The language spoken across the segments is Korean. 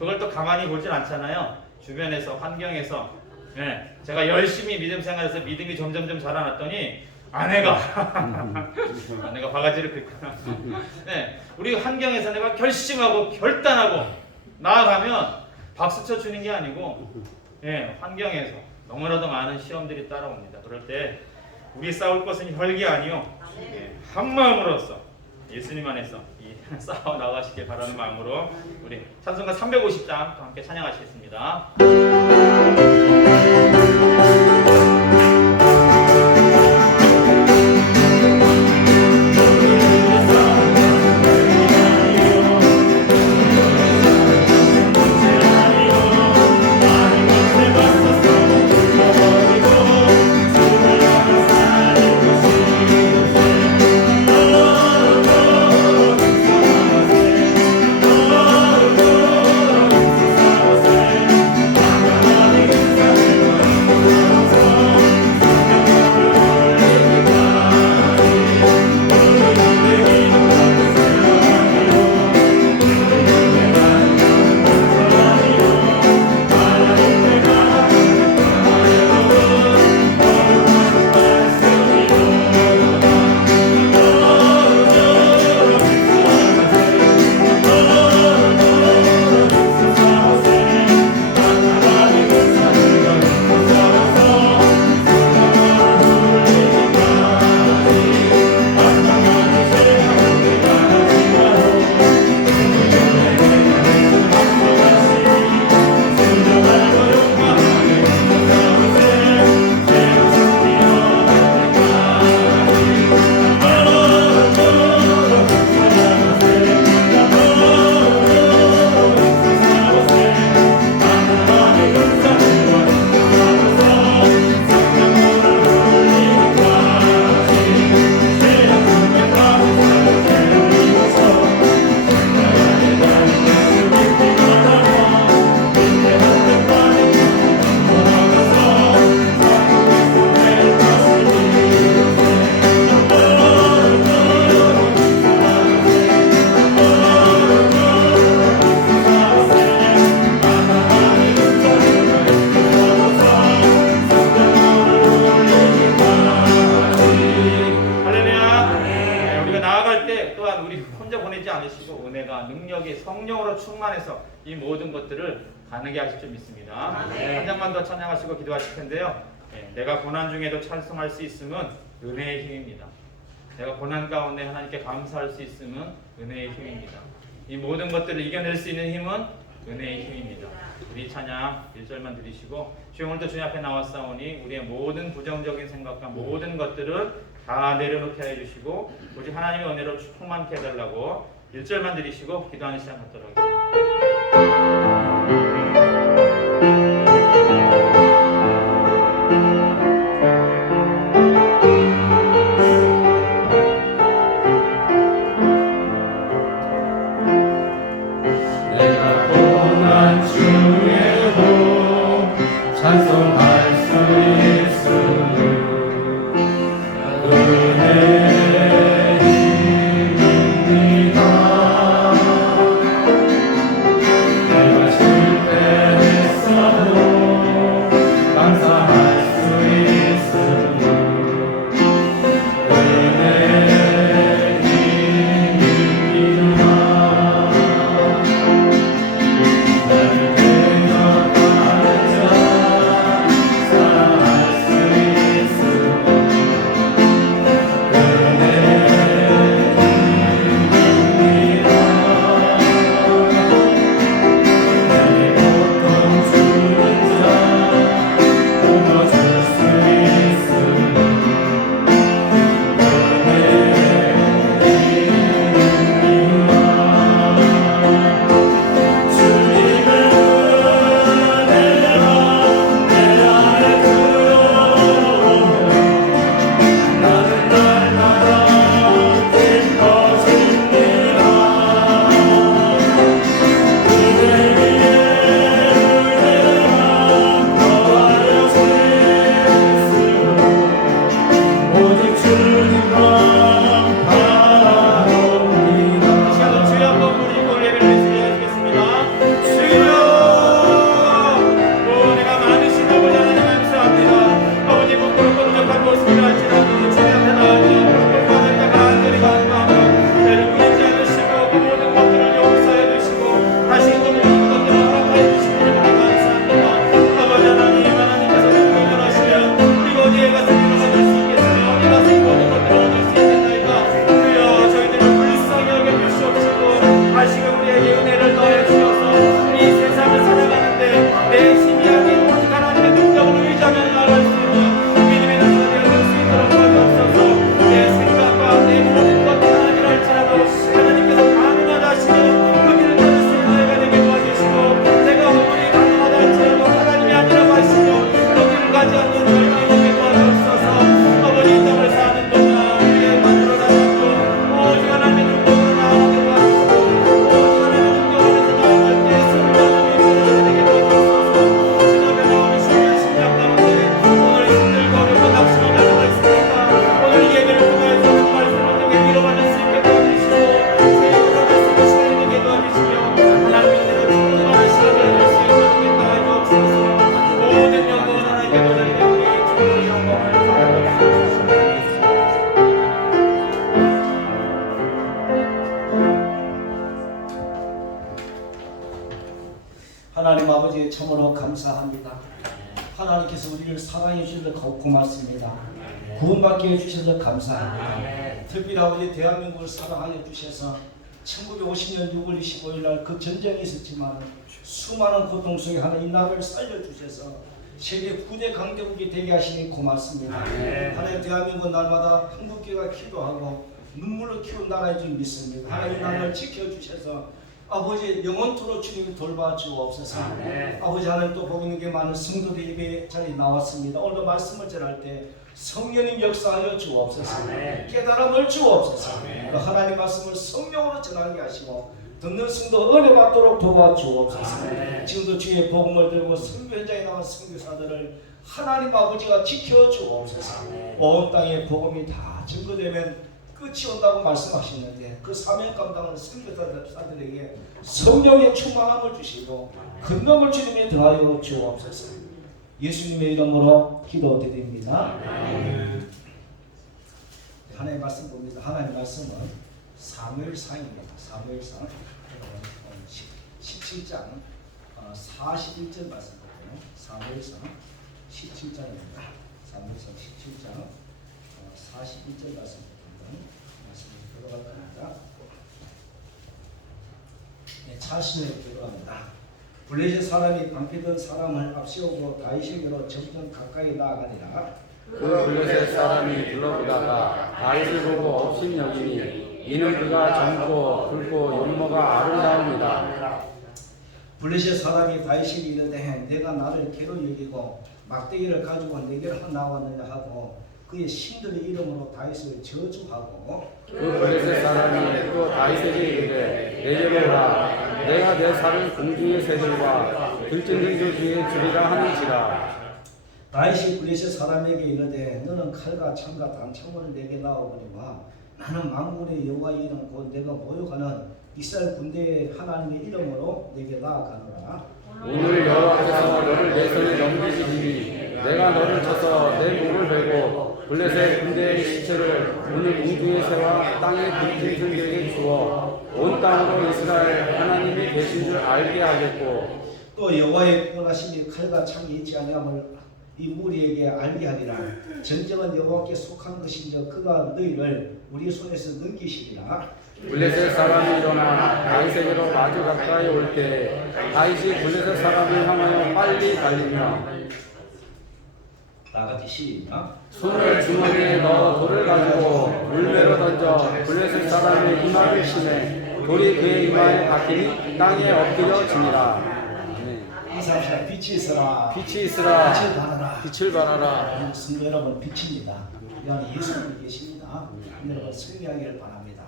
그걸 또 가만히 보진 않잖아요. 주변에서, 환경에서. 예, 제가 열심히 믿음 생활에서 믿음이 점점점 자라났더니 아내가 아내가 바가지를 긁거나 우리 환경에서 내가 결심하고 결단하고 나아가면 박수 쳐주는 게 아니고 환경에서 너무나도 많은 시험들이 따라옵니다. 그럴 때 우리 싸울 것은 혈기 아니요 한 마음으로서 예수님 안에서 싸워 나가시길 바라는 마음으로 우리 찬송가 350장 또 함께 찬양하시겠습니다. 성령으로 충만해서 이 모든 것들을 가능하게 하실 줄 믿습니다. 한 장만 더 찬양하시고 기도하실 텐데요. 내가 고난 중에도 찬송할 수 있음은 은혜의 힘입니다. 내가 고난 가운데 하나님께 감사할 수 있음은 은혜의 힘입니다. 이 모든 것들을 이겨낼 수 있는 힘은 은혜의 힘입니다. 우리 찬양 1절만 드리시고 주여 오늘도 주님 앞에 나왔사오니 우리의 모든 부정적인 생각과 모든 것들을 다 내려놓게 해주시고 오직 하나님의 은혜로 충만케 해달라고 1절만 드리시고 기도하는 시간 갖도록 하겠습니다. 찬송할 하나님 아버지 참으로 감사합니다. 하나님께서 우리를 사랑해 주셔서 고맙습니다. 구원받게 해주셔서 감사합니다. 특별히 아버지 대한민국을 사랑하여 주셔서 1950년 6월 25일 날 그 전쟁이 있었지만 수많은 고통 속에 하나님 나라를 살려주셔서 세계 9대 강대국이 되게 하시니 고맙습니다. 하나님 대한민국 날마다 한국교회가 기도하고 눈물로 키운 나라인 줄 믿습니다. 하나님 나라를 지켜주셔서 아버지 영원토록 주님이 돌봐주옵소서. 아버지 하나님 또 보고 있는 게 많은 성도들이 예배 자리에 나왔습니다. 오늘도 말씀을 전할 때 성령님 역사하여 주옵소서. 깨달음을 주옵소서. 하나님 말씀을 성령으로 전하게 하시고 듣는 성도 은혜 받도록 도와주옵소서. 지금도 주의 복음을 들고 선교 현장에 나온 선교사들을 하나님 아버지가 지켜주옵소서. 온 땅에 복음이 다 증거되면 끝이 온다고 말씀하시는데 그 사명 감당하는 선교사들에게 성령의 충만함을 주시고 근능을 주님에 더하여 주옵소서. 예수님의 이름으로 기도드립니다. 하나님의 말씀 봅니다. 하나님의 말씀은 사무엘상입니다. 사무엘상 17장 41절 말씀 볼게요. 사무엘상 17장입니다. 사무엘상 17장 41절 말씀 들어갈 겁니다. 자신을 기도합니다. 블레셋 사람이 방패든 사람을 앞세우고 다윗에게로 점점 가까이 나아가니라. 그 블레셋 사람이 둘러보다가 다윗을 보고 업신여기니 이는 그가 젊고 굵고 용모가 아름다움이다. 블레셋 사람이 다윗에게 이르되 내가 나를 개로 여기고 막대기를 가지고 내게로 나왔느냐 하고 그의 신들의 이름으로 다윗을 저주하고 그 블레셋 사람이 또 다윗에게 이르되 내게로 오라. 내가 내 살을 공중의 새들과 들짐승 뒤에 주리라 하는지라. 다윗이 블레셋 사람에게 이르되 너는 칼과 창과 단창으로 내게 나오거니와 나는 만군의 여호와의 이름 곧 내가 모욕하는 이스라엘 군대의 하나님의 이름으로 내게 나아가노라. 오늘 여호와께서 너를 내 손에 넘기시니 내가 너를 쳐서 내 목을 베고 블레셋 군대의 시체를 오늘 공중의 새와 땅의 들짐승들에게 주어 온 땅으로 이스라엘 하나님이 계신 줄 알게 하겠고 또 여호와의 구원하심이 칼과 창이 있지 아니함을 이 무리에게 알게 하리라. 전쟁은 여호와께 속한 것인즉 그가 너희를 우리 손에서 넘기시리라. 블레셋 사람이 일어나 다윗에게로 아주 가까이 올 때 다윗이 블레셋 사람을 향하여 빨리 달리며 나같이 시작. 손을 주머니에 넣어 돌을 가지고 물배로 던져 블레셋 사람의 이마를 치매 돌이 그의 이마에 박히니 땅에 엎드려 지니라. 이삼시나 빛이 있어라. 빛이 있으라. 빛을 발하라. 빛을 발하라. 성도 여러분 빛입니다. 이 안에 예수님이 계십니다. 여러분 승리하기를 바랍니다.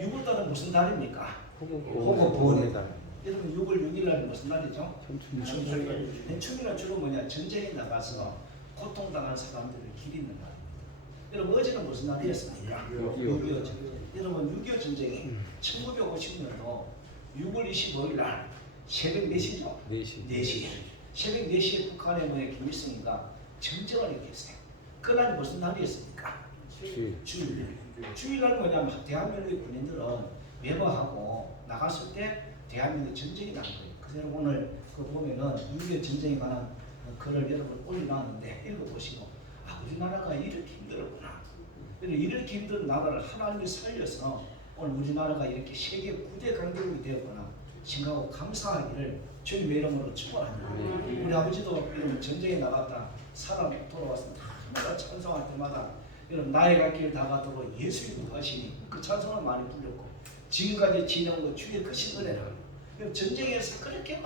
6월달은 무슨 달입니까? 호국보훈의 달. 여러분 6월 6일 날은 무슨 날이죠? 춘추일. 춘추는 주로 뭐냐? 전쟁에 나가서 고통당한 사람들을 기리는 날입니다. 여러분 어제는 무슨 날이었습니까? 6.25 전쟁. 여러분 6.25 전쟁이 1950년도 6월 25일 날 새벽 4시죠? 4시. 새벽 4시에 북한의 김일성이가 전쟁을 일으켰어요. 그날 무슨 날이었습니까? 주일. 주일날 뭐냐면 대한민국의 군인들은 메모하고 나갔을 때 대한민국 전쟁이 난 거예요. 그래서 오늘 그 보면은 6.25 전쟁에 관한 글을 여러분 올려놨는데 읽어보시고 우리나라가 이렇게 힘들었구나. 이렇게 힘든 나라를 하나님이 살려서 오늘 우리나라가 이렇게 세계 9대 강대국이 되었구나 생각하고 감사하기를 주님의 이름으로 축원합니다. 우리 아버지도 이런 전쟁에 나갔다 사람 돌아왔습니다. 날마다 찬송할 때마다 여러분 나이가 길 다가도록 예수님 하시니 그 찬송을 많이 불렸고 지금까지 지내온 것 주의 크신 은혜라. 전쟁에서 그렇게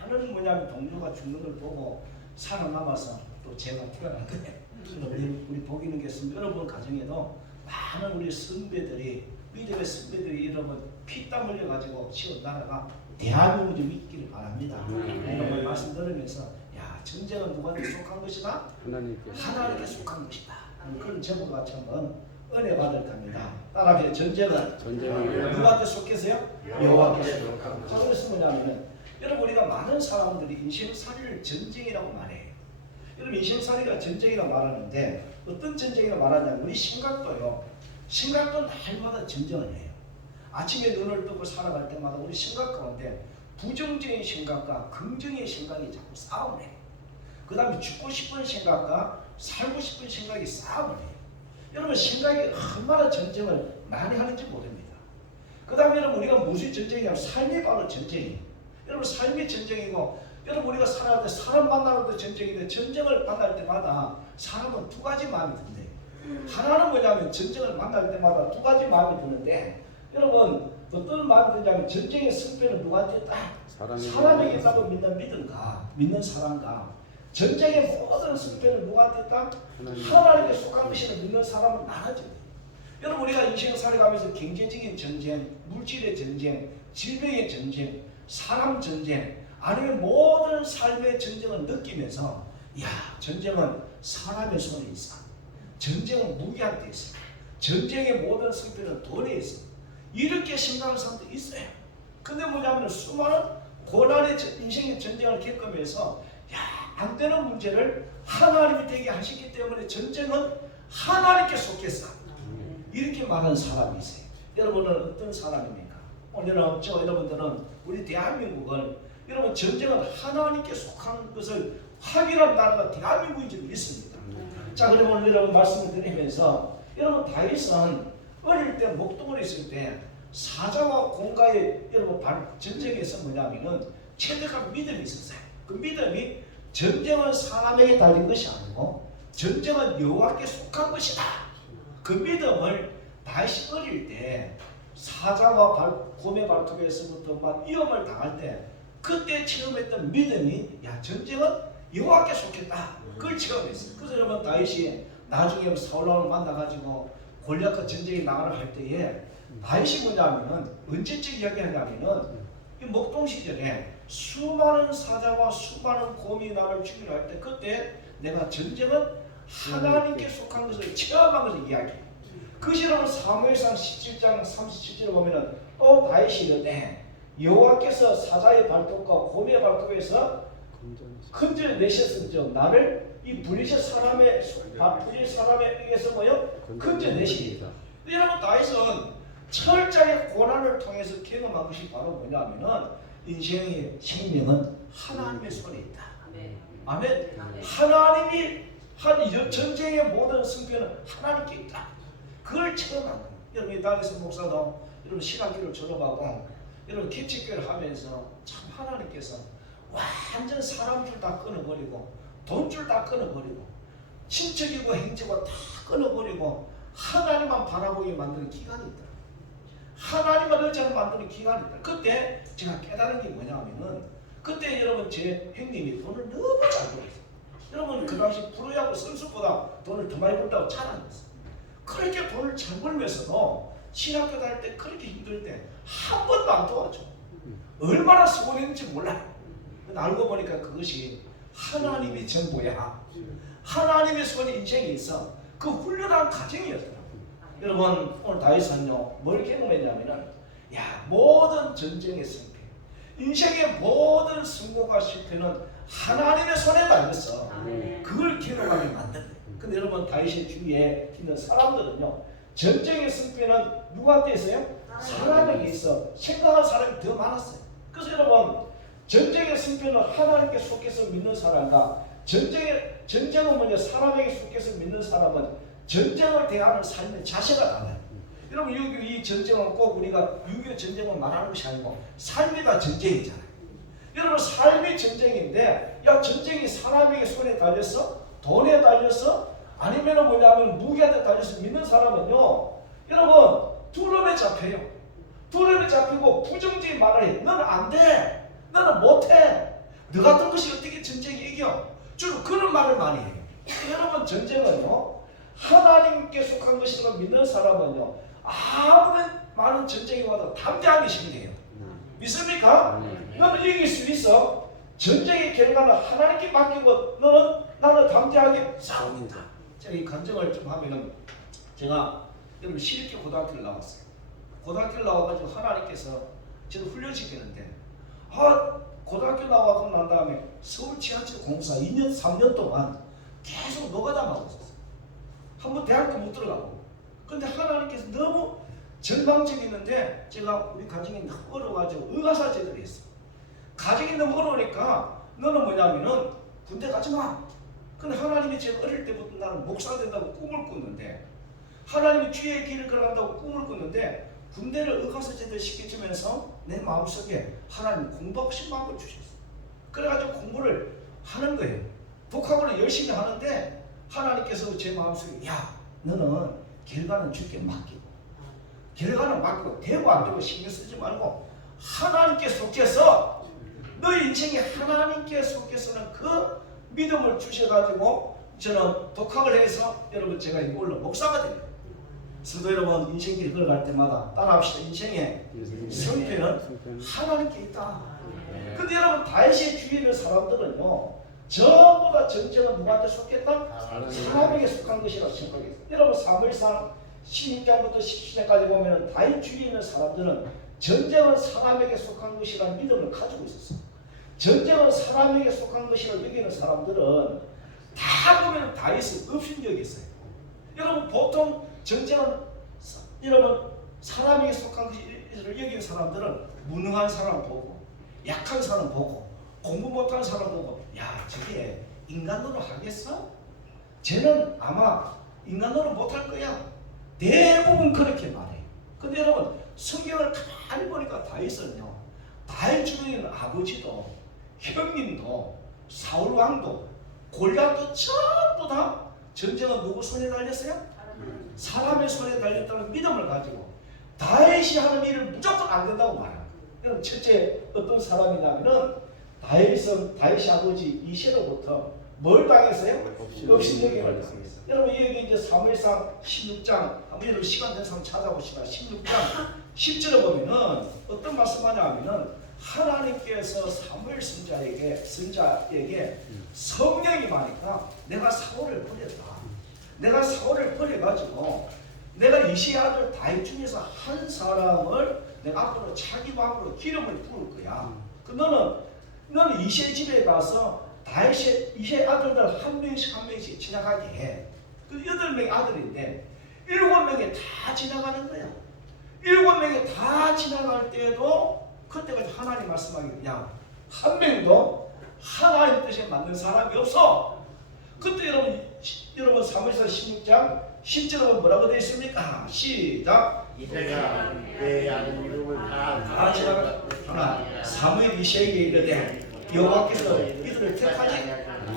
많은 뭐냐면 동료가 죽는 걸 보고 살아남아서 또 제가 태어난 거예요. 우리 복 있는 게 여러분 가정에도 많은 우리 선배들이 믿음의 선배들이 여러분 피땀 흘려가지고 지은 나라가 대한민국이 있기를 바랍니다. 이런 말씀 들으면서 야 전쟁은 누구한테 속한 것이다? 하나님께 속한 것이다. 그런 제목과 참은 은혜 받을 겁니다. 따라하세요. 전쟁은 누구한테 속해서요? 여호와께 속한 것이다. 그래서 뭐냐면 여러분 우리가 많은 사람들이 인생살이를 전쟁이라고 말해요. 여러분 인생살이가 전쟁이라고 말하는데 어떤 전쟁이라고 말하냐면 우리 생각도 날마다 전쟁을 해요. 아침에 눈을 뜨고 살아갈 때마다 우리 생각 가운데 부정적인 생각과 긍정의 생각이 자꾸 싸움을 해요. 그 다음에 죽고 싶은 생각과 살고 싶은 생각이 싸움을 해요. 여러분 생각이 얼마나 전쟁을 많이 하는지 모릅니다. 그 다음에 여러분 우리가 무슨 전쟁이냐면 삶이 바로 전쟁이에요. 여러분 삶이 전쟁이고 여러분 우리가 살아갈 때 사람 만나는 것도 전쟁인데 전쟁을 만날 때마다 사람은 두 가지 마음이 든대요. 하나는 뭐냐면 전쟁을 만날 때마다 두 가지 마음이 드는데 여러분 어떤 마음이 드냐면 전쟁의 승패는 누구한테 있다? 사람에게 있다고 믿는 믿음과 믿는 사람과 전쟁의 모든 승패는 누구한테 있다? 하나님께 속한 것이라 믿는 사람은 많아져요. 여러분 우리가 인생 살아가면서 경제적인 전쟁, 물질의 전쟁, 질병의 전쟁, 사람 전쟁 아니면 모든 삶의 전쟁을 느끼면서 야 전쟁은 사람의 손에 있어. 전쟁은 무기한테 있어. 전쟁의 모든 승패는 돈에 있어. 이렇게 생각하는 사람도 있어요. 근데 뭐냐면 수많은 고난의 인생의 전쟁을 겪으면서 안 되는 문제를 하나님이 되게 하시기 때문에 전쟁은 하나님께 속했어. 이렇게 말하는 사람이 있어요. 여러분은 어떤 사람입니까? 오늘은 여러분들은 우리 대한민국은 여러분 전쟁은 하나님께 속한 것을 확인한 나라가 대한민국인 줄 믿습니다. 자 그러면 오늘 여러분 말씀을 드리면서 여러분 다윗은 어릴 때 목동을 있을 때 사자와 공가의 여러분 전쟁에서 뭐냐면은 체득한 믿음이 있었어요. 그 믿음이 전쟁은 사람에게 달린 것이 아니고 전쟁은 여호와께 속한 것이다. 그 믿음을 다윗이 어릴 때 사자와 곰의 발톱에서부터 막 위험을 당할 때 그때 체험했던 믿음이 야 전쟁은 여호와께 속했다. 그걸 체험했어요. 그래서 여러분 다윗이 나중에 사울왕을 만나가지고 골리앗과 전쟁에 나가려 할 때에 다윗이 뭐냐면은 언제적 이야기하냐면은 이 목동 시절에 수많은 사자와 수많은 곰이 나를 죽이려 할 때 그때 내가 전쟁은 하나님께 속한 것을 체험한 것을 이야기해요. 그것이 여러분 사무엘상 17장 37절에 보면은 또 다윗이 이르되 여호와께서 사자의 발톱과 곰의 발톱에서 건져내셨은즉 나를 이 블레셋 사람에게서 뭐요? 건져내시리이다. 여러분 다윗은 철저하게 고난을 통해서 경험한 것이 바로 뭐냐면은 인생의 생명은 하나님의 손에 있다. 아멘. 하나님이 한 전쟁의 모든 승패는 하나님께 있다. 그걸 체험한 거예요. 여러분 다니엘 목사도 여러분 신학교를 졸업하고 여러분 개척교회를 하면서 참 하나님께서 완전 사람 줄 다 끊어버리고 돈줄 다 끊어버리고 친척이고 행제고 다 끊어버리고 하나님만 바라보게 만드는 기간이 있다. 하나님만 의지하게 만드는 기간이 있다. 그때 제가 깨달은 게 뭐냐면은 그때 여러분 제 형님이 돈을 너무 잘 벌었어요. 여러분 그 당시 프로야구 선수보다 돈을 더 많이 벌다고 자랑했어요. 그렇게 돈을 잘 벌면서도 신학교 다닐 때 그렇게 힘들 때 한 번도 안 도와줘. 얼마나 수고했는지 몰라요. 알고 보니까 그것이 하나님의 전부야. 하나님의 손이 인생에 있어. 그 훌륭한 가정이었더라고요. 여러분 오늘 다윗은요 뭘 경험했냐면은 모든 전쟁의 승패 인생의 모든 성공과 실패는 하나님의 손에 달렸어. 그걸 경험하게 만든다. 근데 여러분 다윗의 주위에 있는 사람들은요 전쟁의 승패는 누구한테 있어요? 사람에게 있어. 생각하는 사람이 더 많았어요. 그래서 여러분 전쟁의 승패는 하나님께 속해서 믿는 사람과 전쟁은 뭐냐 사람에게 속해서 믿는 사람은 전쟁을 대하는 삶의 자세가 달라요. 여러분 이 전쟁은 꼭 우리가 6.25 전쟁을 말하는 것이 아니고 삶이 다 전쟁이잖아요. 여러분 삶이 전쟁인데 전쟁이 사람에게 손에 달렸어? 돈에 달렸어? 아니면 뭐냐면 무기한테 달려서 믿는 사람은요 여러분 두려움에 잡혀요. 두려움에 잡히고 부정적인 말을 해. 너는 안 돼. 너는 못해. 너 같은 것이 어떻게 전쟁이 이겨? 주로 그런 말을 많이 해요. 여러분 전쟁은요 하나님께 속한 것이라고 믿는 사람은요 아무리 많은 전쟁이 와도 담대하게 승리해요. 믿습니까? 너는 이길 수 있어. 전쟁의 결과는 하나님께 맡기고 나는 담대하게 싸웁니다. 제가 이 간증을 좀 하면은 제가 여러분 실기 고등학교를 나왔어요. 고등학교를 나와가지고 하나님께서 저를 훈련시키는데 고등학교 나와서 난 다음에 서울 지하철 공사 2년 3년 동안 계속 노가다하고 있었어요. 한번 대학도 못 들어가고. 근데 하나님께서 너무 절망적이었는데 제가 우리 가정이 너무 어려워가지고 의가사제들을 했어요. 가정이 너무 어려우니까 너는 뭐냐면은 군대 가지 마. 근데 하나님이 제가 어릴 때부터 나는 목사 된다고 꿈을 꿨는데 하나님이 주의 길을 걸어간다고 꿈을 꿨는데 군대를 의과서제대로 시켜주면서 내 마음속에 하나님 공부하고 싶은 마음을 주셨어. 그래가지고 공부를 하는 거예요. 독학으로 열심히 하는데 하나님께서 제 마음속에 야 너는 결과는 주께 맡기고 결과는 맡기고 되고 안 되고 신경 쓰지 말고 하나님께 속해서 너의 인생이 하나님께 속해서는 그 믿음을 주셔가지고 저는 독학을 해서 여러분 제가 이걸로 목사가 됩니다. 성도 여러분 인생길 걸어갈 때마다 따라합시다. 인생의 성패는 하나님께 있다. 근데 여러분 다윗의 주위에 있는 사람들은요 전부 다 전쟁은 누구한테 속했다? 사람에게 속한 것이라고 생각했어요. 여러분 사무엘상 16장부터 17장까지 보면 다윗 주위에 있는 사람들은 전쟁은 사람에게 속한 것이라는 믿음을 가지고 있었어요. 전쟁은 사람에게 속한 것이라고 여기는 사람들은 다 보면 다윗을 업신여겼어요. 여러분 보통 전쟁은 여러분 사람에게 속한 것을 여기는 사람들은 무능한 사람 보고 약한 사람 보고 공부 못하는 사람 보고 야 저게 인간으로 하겠어? 쟤는 아마 인간으로 못할 거야. 대부분 그렇게 말해요. 근데 여러분 성경을 가만히 보니까 다윗은요 다윗 주변에 있는 아버지도 형님도 사울왕도 골리앗도 전부 다 전쟁은 누구 손에 달렸어요? 사람의 손에 달렸다는 믿음을 가지고 다윗이 하는 일을 무조건 안 된다고 말합니다. 여러분 첫째 어떤 사람이냐면은 다윗이 아버지 이새로부터 뭘 당했어요? 업신여김을 당했어요. 여러분 여기 이제 사무엘상 16장 한번 여러분 시간 된 사람 찾아보시다. 16장 10절에 보면은 어떤 말씀하냐면은 하나님께서 사무엘 선자에게 성령이 많으니까 내가 사울을 버렸다. 내가 사울을 버려가지고 내가 이시의 아들 다윗 중에서 한 사람을 내가 앞으로 자기 왕으로 기름을 부을 거야. 그 너는 이시의 집에 가서 이시의 아들들 한 명씩 지나가게 해. 그 8명의 아들인데 7명이 다 지나가는 거야. 7명이 다 지나갈 때도 그때까지 하나님 말씀하기를 한 명도 하나님 뜻에 맞는 사람이 없어. 그때 여러분 사무엘상 16장 10절에 보면 뭐라고 되어 있습니까? 시작. 이새가 내 아는 이름을 다 지나가. 사무엘 이새에게 이르되 여호와께서 이들을 택하지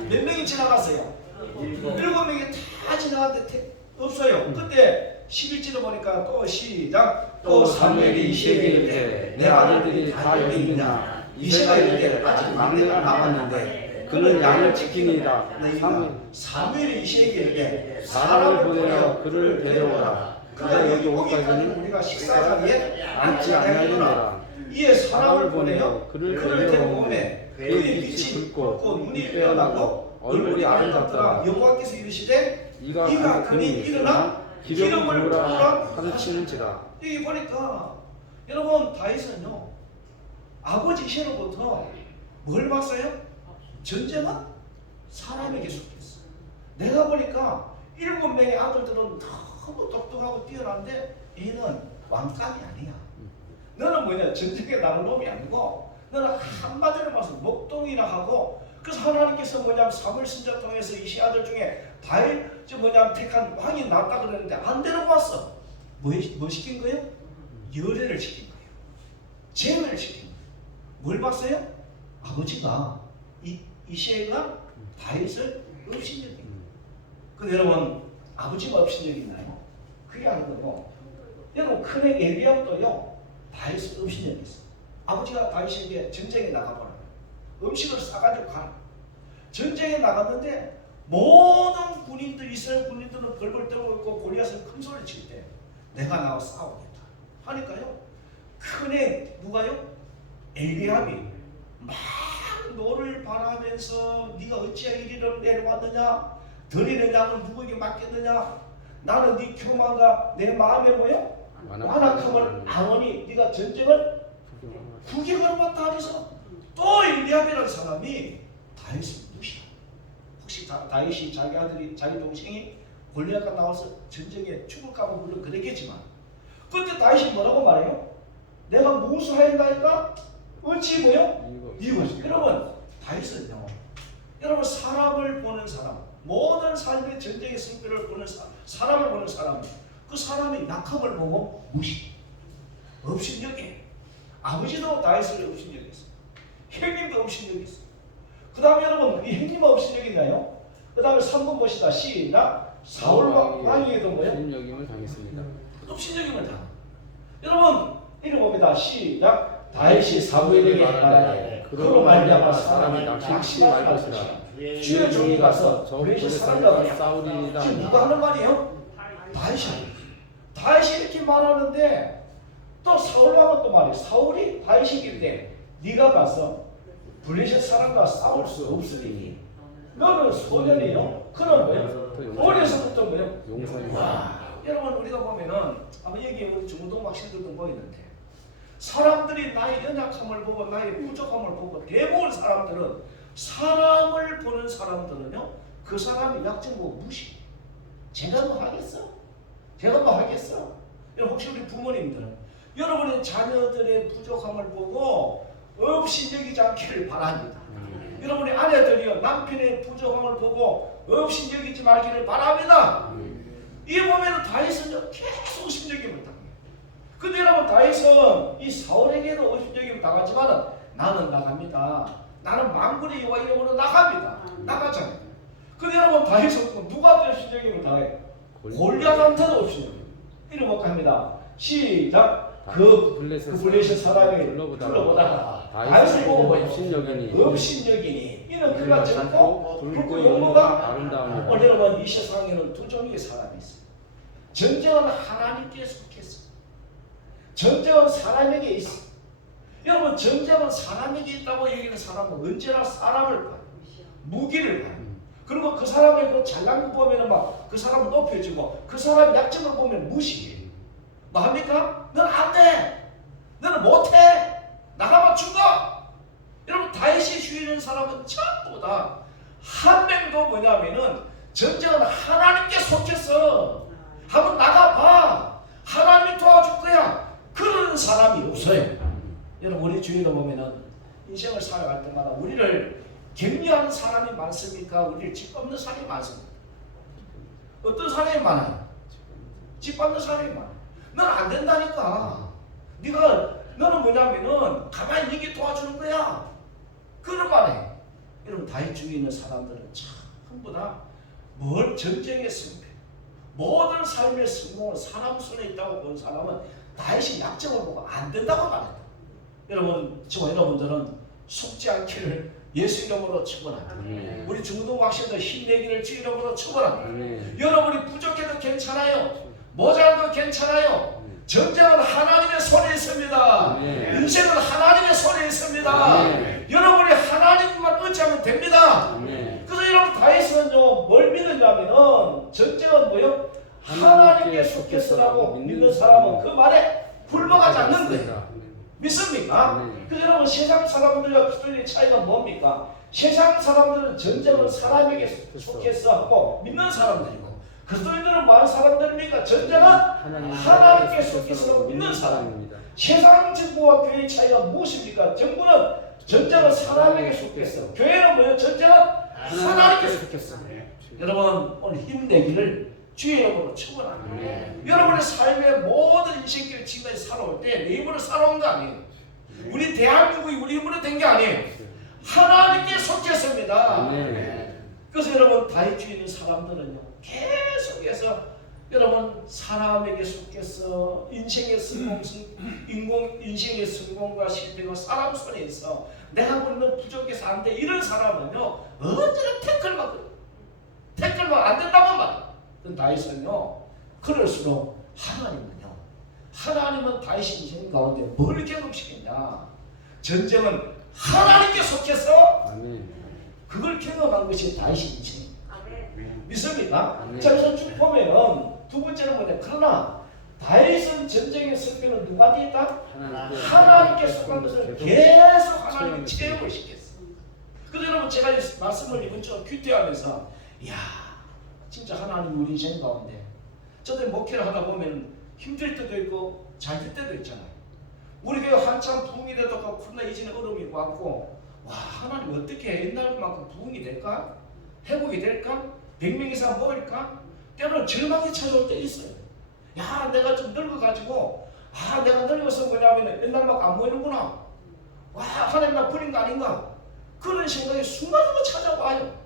몇 명이 지나갔어요? 7명이 다 지나갔는데 없어요. 그때 11절에 보니까 또 시작. 또 사무엘이 이새에게 이르되 내 아들들이 다 여기 있느냐? 이새가 이르되 아직 막내가 남았는데 그는 양을 지키니이다. 사무엘이 이새에게 이르되 사람을 보내어 그를 데려오라. 그가 여기 오기까지는 우리가 식사 자리에 앉지 아니하려니라. 이에 사람을 보내어 그를 데려오매 그의 빛이 붉고 눈이 빼어나고 얼굴이 아름답더라. 여호와께서 이르시되 이가 그니 일어나 기름을 부으라 가르치는지라. 여기 보니까 여러분 다윗은요 아버지 이새로부터 뭘 봤어요? 전쟁은 사람에게 속했어. 내가 보니까 7명의 아들들은 너무 똑똑하고 뛰어난데 얘는 왕감이 아니야. 너는 뭐냐 전쟁에 나갈 놈이 아니고 너는 한마디로 말해서 목동이라 하고 그래서 하나님께서 사무엘 선자 통해서 이시 아들 중에 다윗 택한 왕이 났다 그랬는데 안 데리고 왔어. 뭐 시킨 거예요? 열애를 시킨 거예요. 제매를 시킨 거예요. 뭘 봤어요? 아버지가 이시가 다윗을 업신여긴 거예요. 근데 여러분 아버지가 업신여기나요? 그게 아니고요. 여러분 큰애 엘리압도요 다윗을 업신여겼어요. 아버지가 다윗에게 전쟁에 나가보라. 음식을 싸가지고 가라. 전쟁에 나갔는데 모든 군인들 이스라엘 군인들은 벌벌 떨고 있고 골리앗은 큰 소리를 칠 때 내가 나와 싸우겠다 하니까요. 큰애 누가요? 엘리압이 막 너를 바라면서 네가 어찌하여 이리로 내려왔느냐? 드리는 양을 누구에게 맡겼느냐? 나는 네 교만과 내 마음에 완악함을 아노니 네가 전쟁을 구경하러 왔다 하면서 또 엘리압이라는 사람이 다윗을 무시해. 혹시 다윗이 자기 아들이 자기 동생이 골리앗과 나와서 전쟁에 죽을까 봐 물론 그랬겠지만 그때 다윗이 뭐라고 말해요? 내가 무엇을 하였나이까? 어찌 뭐요? 이것이. 여러분 다윗은요. 여러분 사람을 보는 사람, 모든 삶의 전쟁의 승패를 보는 사람을 보는 사람, 그 사람의 약함을 보고 무시, 업신여기. 아버지도 다윗을 업신여겼어. 형님도 업신여겼어. 그 다음에 여러분 이 형님 업신여기나요? 그 다음에 3번 보시다 시작. 사울 왕에게도 뭐요? 업신여김을 당했습니다. 업신여김을 당. 여러분 읽어봅니다. 시작. 다윗이 사무엘에게 말하되 그로 말미암아 사람이 낙심치 말 것이라. 주의 종이 가서 저 블레셋 사람과 싸우리이다. 지금 누가 하는 말이에요? 다윗이 이렇게 말하는데 또 사울 왕은 또 말해. 사울이 다윗이 이르되 네가 가서 블레셋 사람과 싸울 수 없으리니 너는 소년이요. 그는 뭐예요? 어려서부터 뭐예요? 용사입니다. 여러분 우리가 보면은 아마 여기 우리 중고등 학생들도 보이는데 사람들이 나의 연약함을 보고 나의 부족함을 보고 대부분 사람들은 사람을 보는 사람들은요 그 사람의 약점 보고 무시. 제가 뭐 하겠어? 제가 뭐 하겠어? 여러분 혹시 우리 부모님들은 여러분의 자녀들의 부족함을 보고 업신여기지 않기를 바랍니다. 여러분의 아내들이요 남편의 부족함을 보고 업신여기지 말기를 바랍니다. 이 보면은 다윗은 계속 업신여김을 당해요. 근데 여러분 다윗은 이 사울에게도 업신여김을 당하지만은 나는 나갑니다. 나는 만군의 여호와 이름으로 나갑니다. 나가잖아요. 근데 여러분 다윗은 누구한테 업신여김을 당해요? 골리앗한테도 업신여김. 이름을 합니다. 시작. 그 블레셋 사람이 불러보다 다윗을 보고 업신여기니 이는 그가 젊고 붉고 영모가 아름다우니라. 오늘 여러분 이 세상에는 두 종류의 사람이 있어요. 전쟁은 하나님께 속했어. 전쟁은 사람에게 있어. 여러분 전쟁은 사람에게 있다고 얘기하는 사람은 언제나 사람을 봐요. 무기를 봐요. 그리고 그 사람의 그 잘난 거 보면은 막 그 사람은 높여주고 그 사람의 약점을 보면 무시해. 뭐 합니까? 넌 안 돼. 너는 못해. 나가면 죽어. 여러분 다윗이 죽이는 사람은 전부 다 한 명도 뭐냐면은 전쟁은 하나님께 속했어. 한번 나가봐. 하나님이 도와줄 거야. 그런 사람이 없어요. 여러분 우리 주위로 보면은 인생을 살아갈 때마다 우리를 격려하는 사람이 많습니까? 우리를 짓밟는 사람이 많습니다. 어떤 사람이 많아요? 짓밟는 사람이 많아요. 넌 안 된다니까. 너는 뭐냐면은 가만히 있는 게 도와주는 거야. 그런 말해. 여러분 다윗 중에 있는 사람들은 전부 다 뭘 전쟁의 승패, 모든 삶의 성공은 사람 손에 있다고 본 사람은 다윗이 약점을 보고 안 된다고 말했다. 여러분 저와 여러분들은 속지 않기를 예수 이름으로 축원합니다. 우리 중고등 학생들 힘내기를 주 이름으로 축원합니다. 여러분이 부족해도 괜찮아요. 모자라도 괜찮아요. 전쟁은 하나님의 손에 있습니다. 인생은 하나님의 손에 있습니다. 여러분이 하나님만 의지하면 됩니다. 그래서 여러분 다윗은요 뭘 믿느냐면은 전쟁은 뭐요? 하나님께 속했으라고 믿는 사람은 그 말에 굴복하지 않는 거예요. 믿습니까? 그래서 여러분 세상 사람들과 그리스도인의 차이가 뭡니까? 세상 사람들은 전쟁은 사람에게 속해서 하고 믿는 사람들이고 그리스도인들은 뭐하는 사람들입니까? 전쟁은 하나님께 속해서 믿는 사람입니다. 세상 정부와 교회의 차이가 무엇입니까? 정부는 전쟁은 사람에게 속해서 교회는 뭐예요? 전쟁은 하나님께 속해서. 여러분 오늘 힘내기를 주의 이름으로 축원합니다. 여러분의 삶의 모든 인생길 지금까지 살아올 때 내 힘으로 살아온 거 아니에요. 우리 대한민국이 우리 힘으로 된 게 아니에요. 하나님께 속했습니다. 그래서 여러분 다윗 주에 있는 사람들은요 계속해서 여러분 사람에게 속해서 인생의 성공과 실패가 사람 손에 있어. 내가 보는 부족해서 안 돼. 이런 사람은요 언제나 태클만 안 된다고 말이에요. 다윗은요 그럴수록 하나님은 다윗의 인생 가운데 뭘 경험시켰냐? 전쟁은 하나님께 속해서 그걸 경험한 것이 다윗의 인생. 믿습니까? 자 그래서 쭉 보면은 두 번째는 뭐냐? 그러나 다윗은 전쟁의 승패는 누구한테 있다? 하나님께 속한 것을 계속 하나님이 체험을 시켰어. 그래서 여러분 제가 이 말씀을 이번 주 큐티하면서 이야 진짜 하나님 우리 인생 가운데 저들 목회를 하다 보면 힘들 때도 있고 잘 될 때도 있잖아요. 우리 교회 한참 부흥이 되다가 코로나 이전에 어려움이 왔고 와 하나님 어떻게 옛날만큼 부흥이 될까? 회복이 될까? 100명 이상 모일까? 때로는 절망이 찾아올 때 있어요. 야 내가 좀 늙어가지고 내가 늙어서 뭐냐면 옛날만큼 안 모이는구나. 와 하나님 나 버린 거 아닌가? 그런 생각이 순간적으로 찾아와요.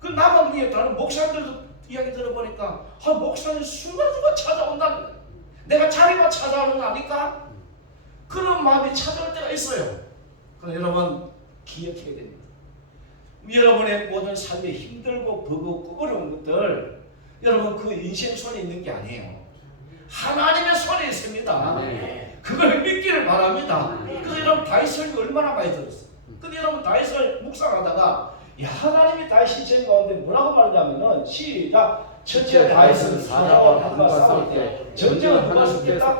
그 나만 위에 다른 목사님들도 이야기 들어보니까 목사님 순간적으로 찾아온다는 거예요. 내가 자리만 찾아오는 거 아닐까? 그런 마음이 찾아올 때가 있어요. 그럼 여러분 기억해야 됩니다. 여러분의 모든 삶이 힘들고 버겁고 어려운 것들 여러분 그 인생 손에 있는 게 아니에요. 하나님의 손에 있습니다. 그걸 믿기를 바랍니다. 그래서 여러분 다윗을 얼마나 많이 들었어요. 근데 여러분 다윗을 묵상하다가 하나님이 다윗이 제 가운데 뭐라고 말하냐면은 시작. 첫째 다윗은 사자와 함과 싸울 때 전쟁은 누가 쏟겠다?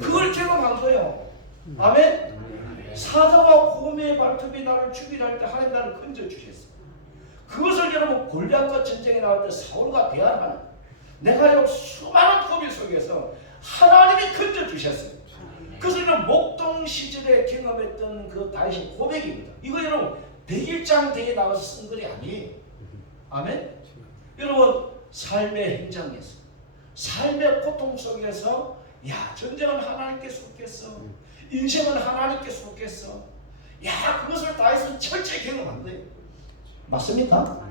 그걸 경험한 거예요. 아멘. 사자와 곰의 발톱이 나를 죽이려 할 때 하나님 나를 건져 주셨어. 그것을 여러분 골리앗과 전쟁에 나올 때 사울과 대화하는 내가 이 수많은 고비 속에서 하나님이 건져 주셨어요. 그것을 여러분 목동 시절에 경험했던 그 다윗의 고백입니다. 이거 여러분 101장 대에 나와서 쓴 글이 아니에요. 아멘. 여러분 삶의 현장에서 삶의 고통 속에서 전쟁은 하나님께 속겠어. 인생은 하나님께 속겠어. 그것을 다윗은 철저히 경험한 거예요. 맞습니까?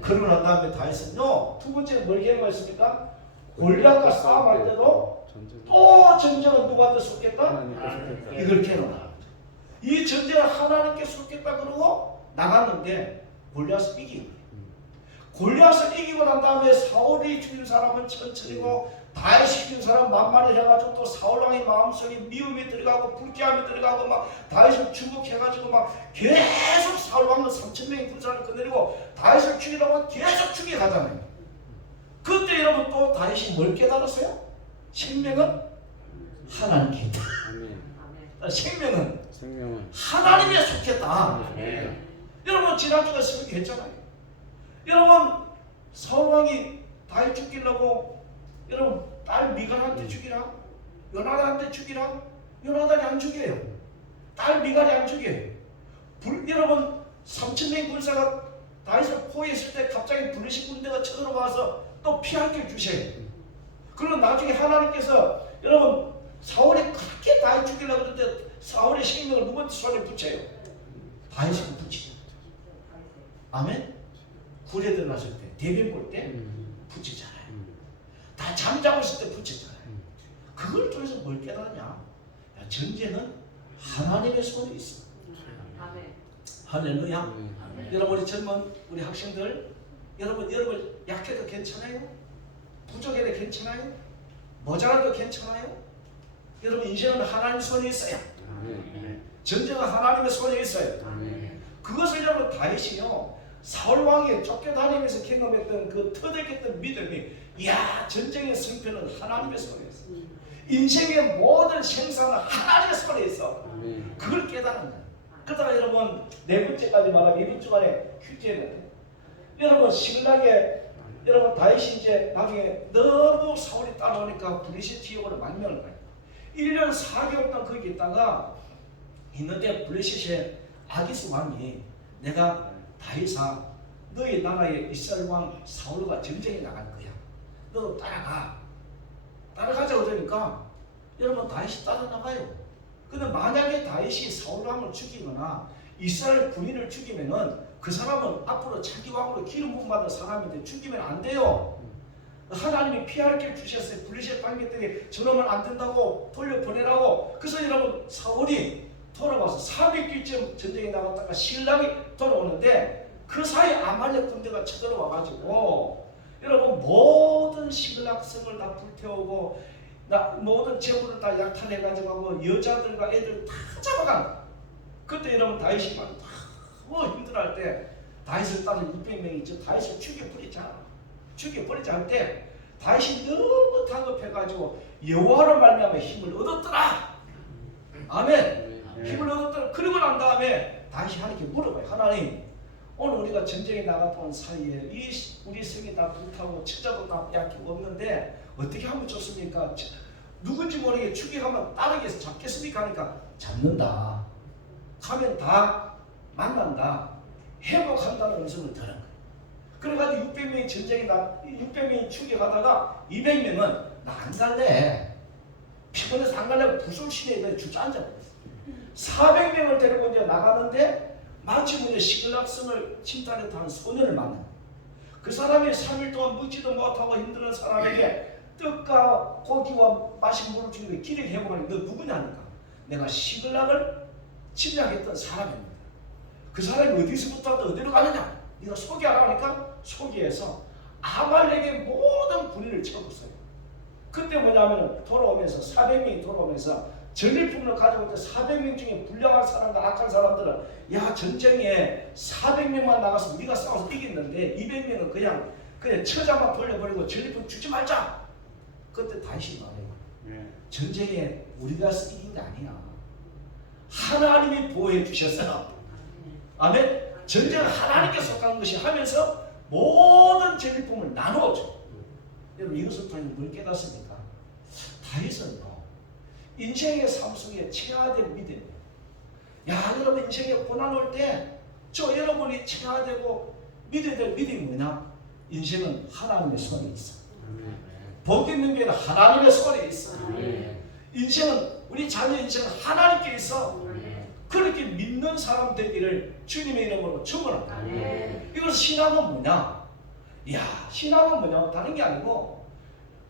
그러고 난 다음에 다윗은요 두 번째 뭘 경험했습니까? 골리앗과 싸움할 때도 또 전쟁은 누구한테 속겠다? 이걸 경험합니다. 이 전쟁은 하나님께 속겠다 그러고 나갔는데 골리앗을 이기고 골리앗을 이기고 난 다음에 사울이 죽인 사람은 천천히고 다윗이 죽인 사람 만만히 해가지고 또 사울왕의 마음속에 미움이 들어가고 불쾌함이 들어가고 막 다윗을 주목해가지고 막 계속 사울왕은 3,000명의 군사를 거느리고 다윗을 죽이려고 하면 계속 죽여가잖아요. 그때 여러분 또 다윗이 뭘 깨달았어요? 생명은 하나님께 있다. 생명은 하나님에 속했다. 여러분 지난주에 설교했잖아요. 여러분 사울왕이 다윗 죽이려고 여러분 딸 미갈한테 죽이라, 요나단한테 죽이라. 요나단이 안 죽여요. 딸 미갈이 안 죽여요. 여러분 3,000명의 군사가 다윗을 포위했을 때 갑자기 블레셋 군대가 쳐들어와서 또 피할 길 주세요. 그리고 나중에 하나님께서 여러분 사울이 그렇게 다윗 죽이려고 그러는데 사울의 생명을 누구한테 손에 붙여요? 다윗이 붙이죠. 아멘. 구레 들어났을 때 대변 볼 때 붙이잖아요. 다 잠자고 있을 때 붙이잖아요. 그걸 통해서 뭘 깨달았냐? 전쟁은 하나님의 손에 있어. 할렐루야. 여러분 우리 젊은 우리 학생들 여러분 약해도 괜찮아요? 부족해도 괜찮아요? 모자라도 괜찮아요? 여러분 인생은 하나님의 손에 있어요. 전쟁은 하나님의 손에 있어요. 그것을 여러분 다윗이요 사울왕이 쫓겨다니면서 경험했던 그 터득했던 믿음이 전쟁의 승패는 하나님의 손에 있어. 인생의 모든 생사는 하나님의 손에 있어. 그걸 깨달은 거야. 그러다가 여러분 네 번째까지 말하면 이번 주간에 휴지했는데 여러분 신나게 여러분 다윗이 이제 나중에 너무 사울이 따라오니까 블레셋 지역으로 망명을 가요. 1년 4개월 동안 거기 있다가 있는데 블레셋의 아기스 왕이 내가 다윗아 너희 나라의 이스라엘 왕 사울과 전쟁에 나갈 거야. 너도 따라가자고 그러니까 여러분 다윗이 따라나가요. 근데 만약에 다윗이 사울 왕을 죽이거나 이스라엘 군인을 죽이면은 그 사람은 앞으로 자기 왕으로 기름 부음 받은 사람인데 죽이면 안 돼요. 하나님이 피할 길 주셨어요. 블레셋 방백들이 저러면 안 된다고 돌려보내라고. 그래서 여러분 사울이 돌아와서 300길쯤 전쟁에 나갔다가 신랑이 돌아오는데 그 사이 아말렉 군대가 쳐들어와가지고 여러분 모든 신락성을 다 불태우고 모든 재물을 다 약탈해가지고 하고 여자들과 애들 다 잡아간. 그때 여러분 다윗이 막 너무 힘들어할 때 다윗을 따른 600명이 있죠. 다윗을 죽여버리자 할 때 다윗이 너무 다급해가지고 여호와로 말미암아 힘을 얻었더라. 아멘. 힘을 얻었더라. 그러고 난 다음에 다윗이 하나님께 물어봐요. 하나님 오늘 우리가 전쟁에 나갔던 사이에 우리 성이 다 불타고 처자도 다 약해 없는데 어떻게 하면 좋습니까? 누군지 모르게 추격하면 따르게 해서 잡겠습니까? 하니까 잡는다. 가면 다 만난다. 회복한다는 음성을 들은 거예요. 그래가지고 600명이 전쟁에 600명이 추격하다가 200명은 나 안 갈래. 피곤해서 안 갈래. 부술시대에 주저앉아 버렸어요. 400명을 데리고 이제 나가는데 마침 이제 시글락성을 침탈했다는 소년을 만나. 그 사람이 3일 동안 먹지도 못하고 힘든 사람에게 떡과 고기와 마신 물을 주는데 기력이 회복하니 너 누구냐니까. 내가 시글락을 침략했던 사람입니다. 그 사람이 어디서부터 어디로 가느냐? 네가 소개하라 하니까 소개해서 아말렉의 모든 군인을 쳐봤어요. 그때 뭐냐면 돌아오면서 400명이 돌아오면서 전리품을 가지고 있던 400명 중에 불량한 사람과 악한 사람들은 야 전쟁에 400명만 나가서 우리가 싸워서 이겼는데 200명은 그냥 처자만 돌려버리고 전리품 주지 말자. 그때 다시 말해요. 전쟁에 우리가 이긴 게 아니야. 하나님이 보호해 주셨어. 아멘. 전쟁은 하나님께 속한 것이 하면서 모든 전리품을 나누어줘. 여러분 이것을 통해 뭘 깨닫습니까? 다윗은요 인생의 삶 속에 체화된 믿음. 야 여러분 인생에 고난 올 때 저 여러분이 체화되고 믿어야 될 믿음이 뭐냐? 인생은 하나님의 손에 있어. 복 있는 게 하나님의 손에 있어. 인생은 우리 자녀 인생은 하나님께 있어. 그렇게 믿는 사람 되기를 주님의 이름으로 축원합니다. 이것은 신앙은 뭐냐? 이야 신앙은 뭐냐? 다른 게 아니고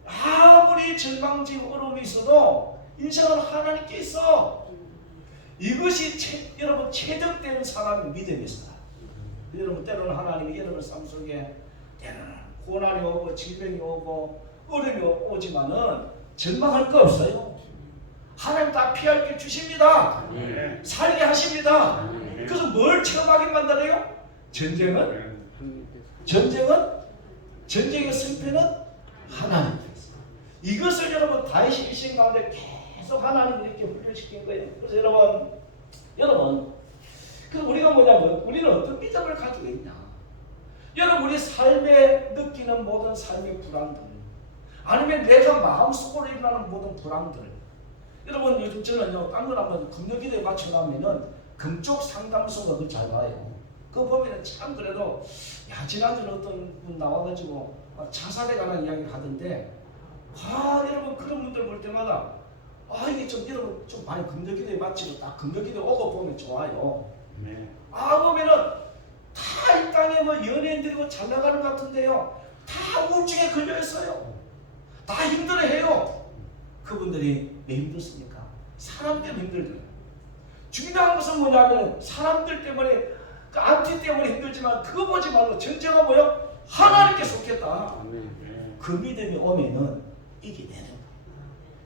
아무리 절망지고 어려움이 있어도 인생은 하나님께 있어. 이것이 여러분 체득된 사람의 믿음이 있어요. 여러분 때로는 하나님이 여러분 삶 속에 때로는 고난이 오고 질병이 오고 어려움이 오지만은 절망할 거 없어요. 하나님 다 피할 길 주십니다. 살게 하십니다. 그래서 뭘 체험하게 만들어요? 전쟁의 승패는 하나님께서. 이것을 여러분 다윗이 일생 가운데 계속 하나님을 이렇게 훈련시킨 거예요. 그래서 여러분 그럼 우리가 뭐냐면 우리는 어떤 믿음을 가지고 있냐? 여러분 우리 삶에 느끼는 모든 삶의 불안들 아니면 내가 마음속으로 일어나는 모든 불안들 여러분 요즘 저는요 딴 걸 한번 금요기도에 맞춰놓으면은 금쪽 상담소가 그걸 잘 봐요. 그거 보면은 참 그래도 야 지난주에 어떤 분 나와가지고 자살에 관한 이야기를 하던데 여러분 그런 분들 볼 때마다 이게 좀 여러분 좀 많이 금요기도에 맞추고 딱 금요기도 오고 보면 좋아요. 보면은 다 이 땅에 뭐 연예인들이고 잘 나가는 것 같은데요 다 우울증에 걸려 있어요. 다 힘들어해요. 그분들이 왜 힘들습니까? 사람 때문에 힘들어요. 중요한 것은 뭐냐면 사람들 때문에 그 안티 때문에 힘들지만 그거 보지 말고 전쟁은 뭐요? 하나님께 속했다. 그 믿음이 오면은 이기되는 거예요.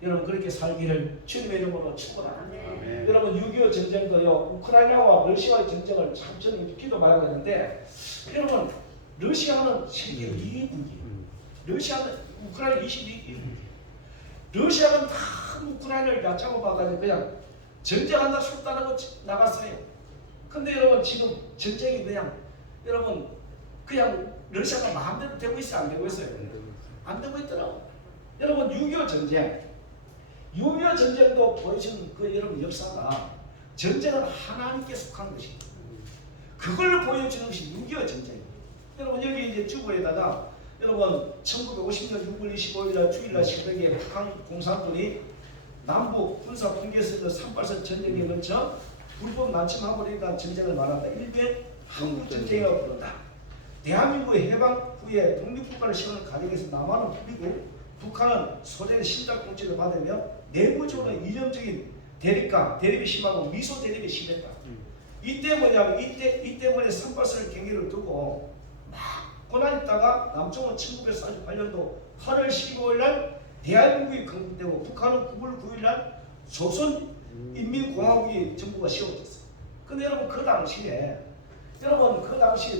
여러분 그렇게 살기를 주님의 이름으로 축원합니다. 여러분 6.25 전쟁도요 우크라이나와 러시아의 전쟁을 참 저는 기도 많이 하는데 여러분 러시아는 세계 2위국이에요. 러시아는 우크라이나 22위국이에요. 러시아는 다 우크라이나를 얕잡아 봐가지고 그냥 전쟁한다 속다라고 나갔어요. 근데 여러분 지금 전쟁이 그냥 여러분 그냥 러시아가 마음대로 되고 있어요? 안 되고 있어요? 안 되고 있더라고. 여러분 6.25 전쟁 6.25 전쟁도 보여준 그 여러분 역사가 전쟁은 하나님께 속한 것입니다. 그걸 보여주는 것이 6.25 전쟁입니다. 여러분 여기 이제 주보에다가 여러분 1950년 6월 25일 주일날 새벽에 북한 공산군이 남북 군사 분계선에서 38선 전쟁에 걸쳐 불법 난침하고 일어난 전쟁을 말한다. 일명 한국전쟁이라고 부른다. 대한민국의 해방 후에 독립국가를 세우는 과정에서 남한은 풀리고 북한은 소련의 신작 공격을 받으며 내부적으로 이념적인 대립이 심하고 미소 대립이 심했다. 이때 뭐냐면 이 때문에 38선을 경계를 두고 막 고난했다가 남쪽은 1948년도 8월 15일 날 대한민국이 건국되고 북한은 9월 9일 날 조선인민공화국이 정부가 세워졌어요. 근데 여러분 그 당시에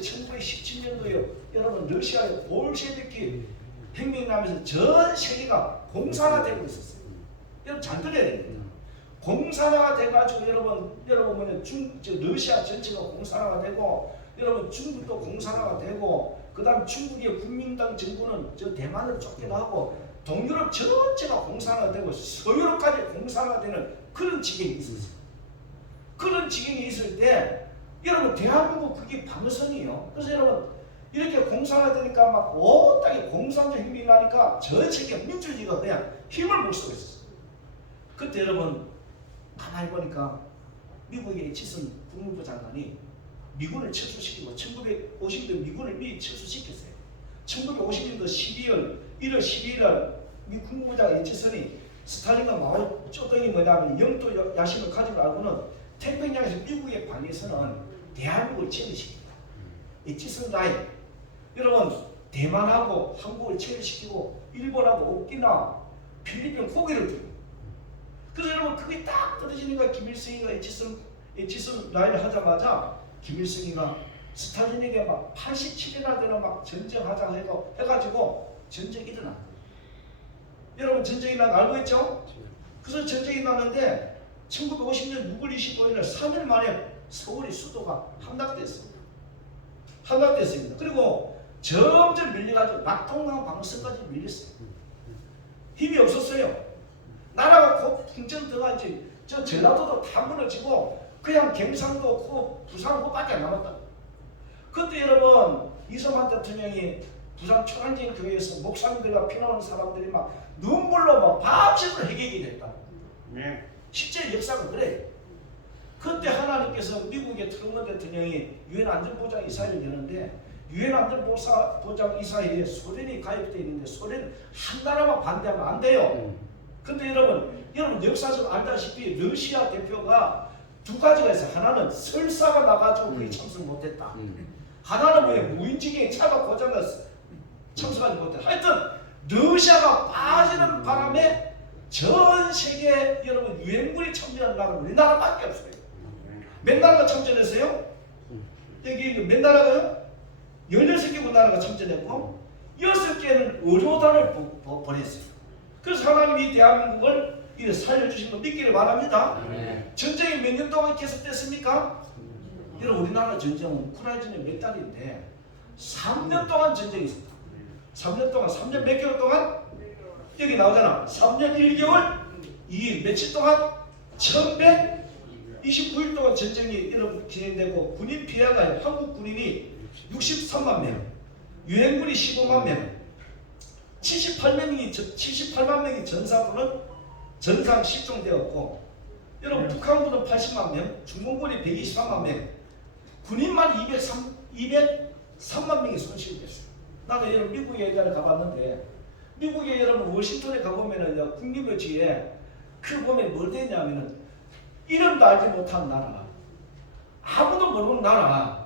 1917년도에 여러분 러시아의 볼셰비키 혁명이 나면서 전 세계가 공산화되고 있었어요. 여러분 잘 들어야 됩니다. 공산화가 돼가지고 여러분 뭐냐 러시아 전체가 공산화가 되고 여러분 중국도 공산화가 되고 그다음 중국의 국민당 정부는 저 대만으로 쫓겨나고 동유럽 전체가 공산화가 되고 서유럽까지 공산화가 되는 그런 지경이 있었어요. 그런 지경이 있을 때 여러분 대한민국 그게 방어선이에요. 그래서 여러분 이렇게 공산화되니까 막 온 땅에 공산적 혁명이 나니까 전 세계 민주주의가 그냥 힘을 못 쓰고 있었어요. 그때 여러분 가만히 보니까 미국의 에치슨 국무부 장관이 미군을 철수시키고 1950년 미군을 미리 철수시켰어요. 1950년도 1월 12일 날 미 국무부장 에치슨이 스탈린과 마오 쪼덩이 뭐냐면 영토 야심을 가진 걸 알고는 태평양에서 미국의 방에서는 대한민국을 제외시킵니다. 에치슨 라인. 여러분 대만하고 한국을 제외시키고 일본하고 오키나와 필리핀 고개를 두고. 그래서 여러분 그게 딱 떨어지니까 김일성이가 에치슨 라인을 하자마자 김일성이가 스탈린에게 막 87일이나 되는 막 전쟁하자고 해가지고 전쟁이 일어납니다. 여러분 전쟁이 난 알고 있죠? 그래서 전쟁이 났는데 1950년 6월 25일 날 3일 만에 서울의 수도가 함락됐습니다. 함락됐습니다. 그리고 점점 밀려가지고 낙동강 방어선까지 밀렸어요. 힘이 없었어요. 나라가 곧 풍전 들어가지. 저 전라도도 다 무너지고 그냥 경상도 부산 그밖에 안 남았다. 그때 여러분 이승만 대통령이 부산 초안진 교회에서 목사님들과 피나오는 사람들이 막 눈물로 막 밤새도록 해결이 됐다. 네. 실제 역사가 그래. 그때 하나님께서 미국의 트럼프 대통령이 유엔 안전보장 이사회를 여는데 유엔 안전보장 이사회에 소련이 가입되어 있는데 소련 한 나라만 반대하면 안 돼요. 근데 여러분 역사적으로 알다시피 러시아 대표가 두 가지가 있어요. 하나는 설사가 나가지고 거기 참석 못했다. 하나는 뭐예요? 무인지경에 차가 고장났어. 참석하지 못했다. 하여튼 러시아가 빠지는 바람에 전 세계 여러분 유엔군이 참전한 나라는 우리나라밖에 없어요. 몇 나라가 참전했어요? 여기 몇 나라가요? 16개국 나라가 참전했고 6개는 의료단을 보냈어요. 그래서 하나님이 대한민국을 살려주신 거 믿기를 바랍니다. 전쟁이 몇 년 동안 계속됐습니까? 여러분 우리나라 전쟁은 우크라이나는 몇 달인데 3년 동안 전쟁이 있었다. 3년 동안 3년 몇 개월 동안 여기 나오잖아. 3년 1개월 2일 며칠 동안 1129일 동안 전쟁이 여러분 진행되고 군인 피해가 한국 군인이 63만 명, 유엔군이 15만 명, 78만 명이 전상 실종되었고 여러분 북한군은 80만 명, 중공군이 123만 명, 군인만 203만 명이 손실됐어요. 나도 여러분 미국에 예전에 가봤는데 미국에 여러분 워싱턴에 가보면은 국립묘지에 그 보면 뭘 되냐면은 이름도 알지 못한 나라, 아무도 모르는 나라,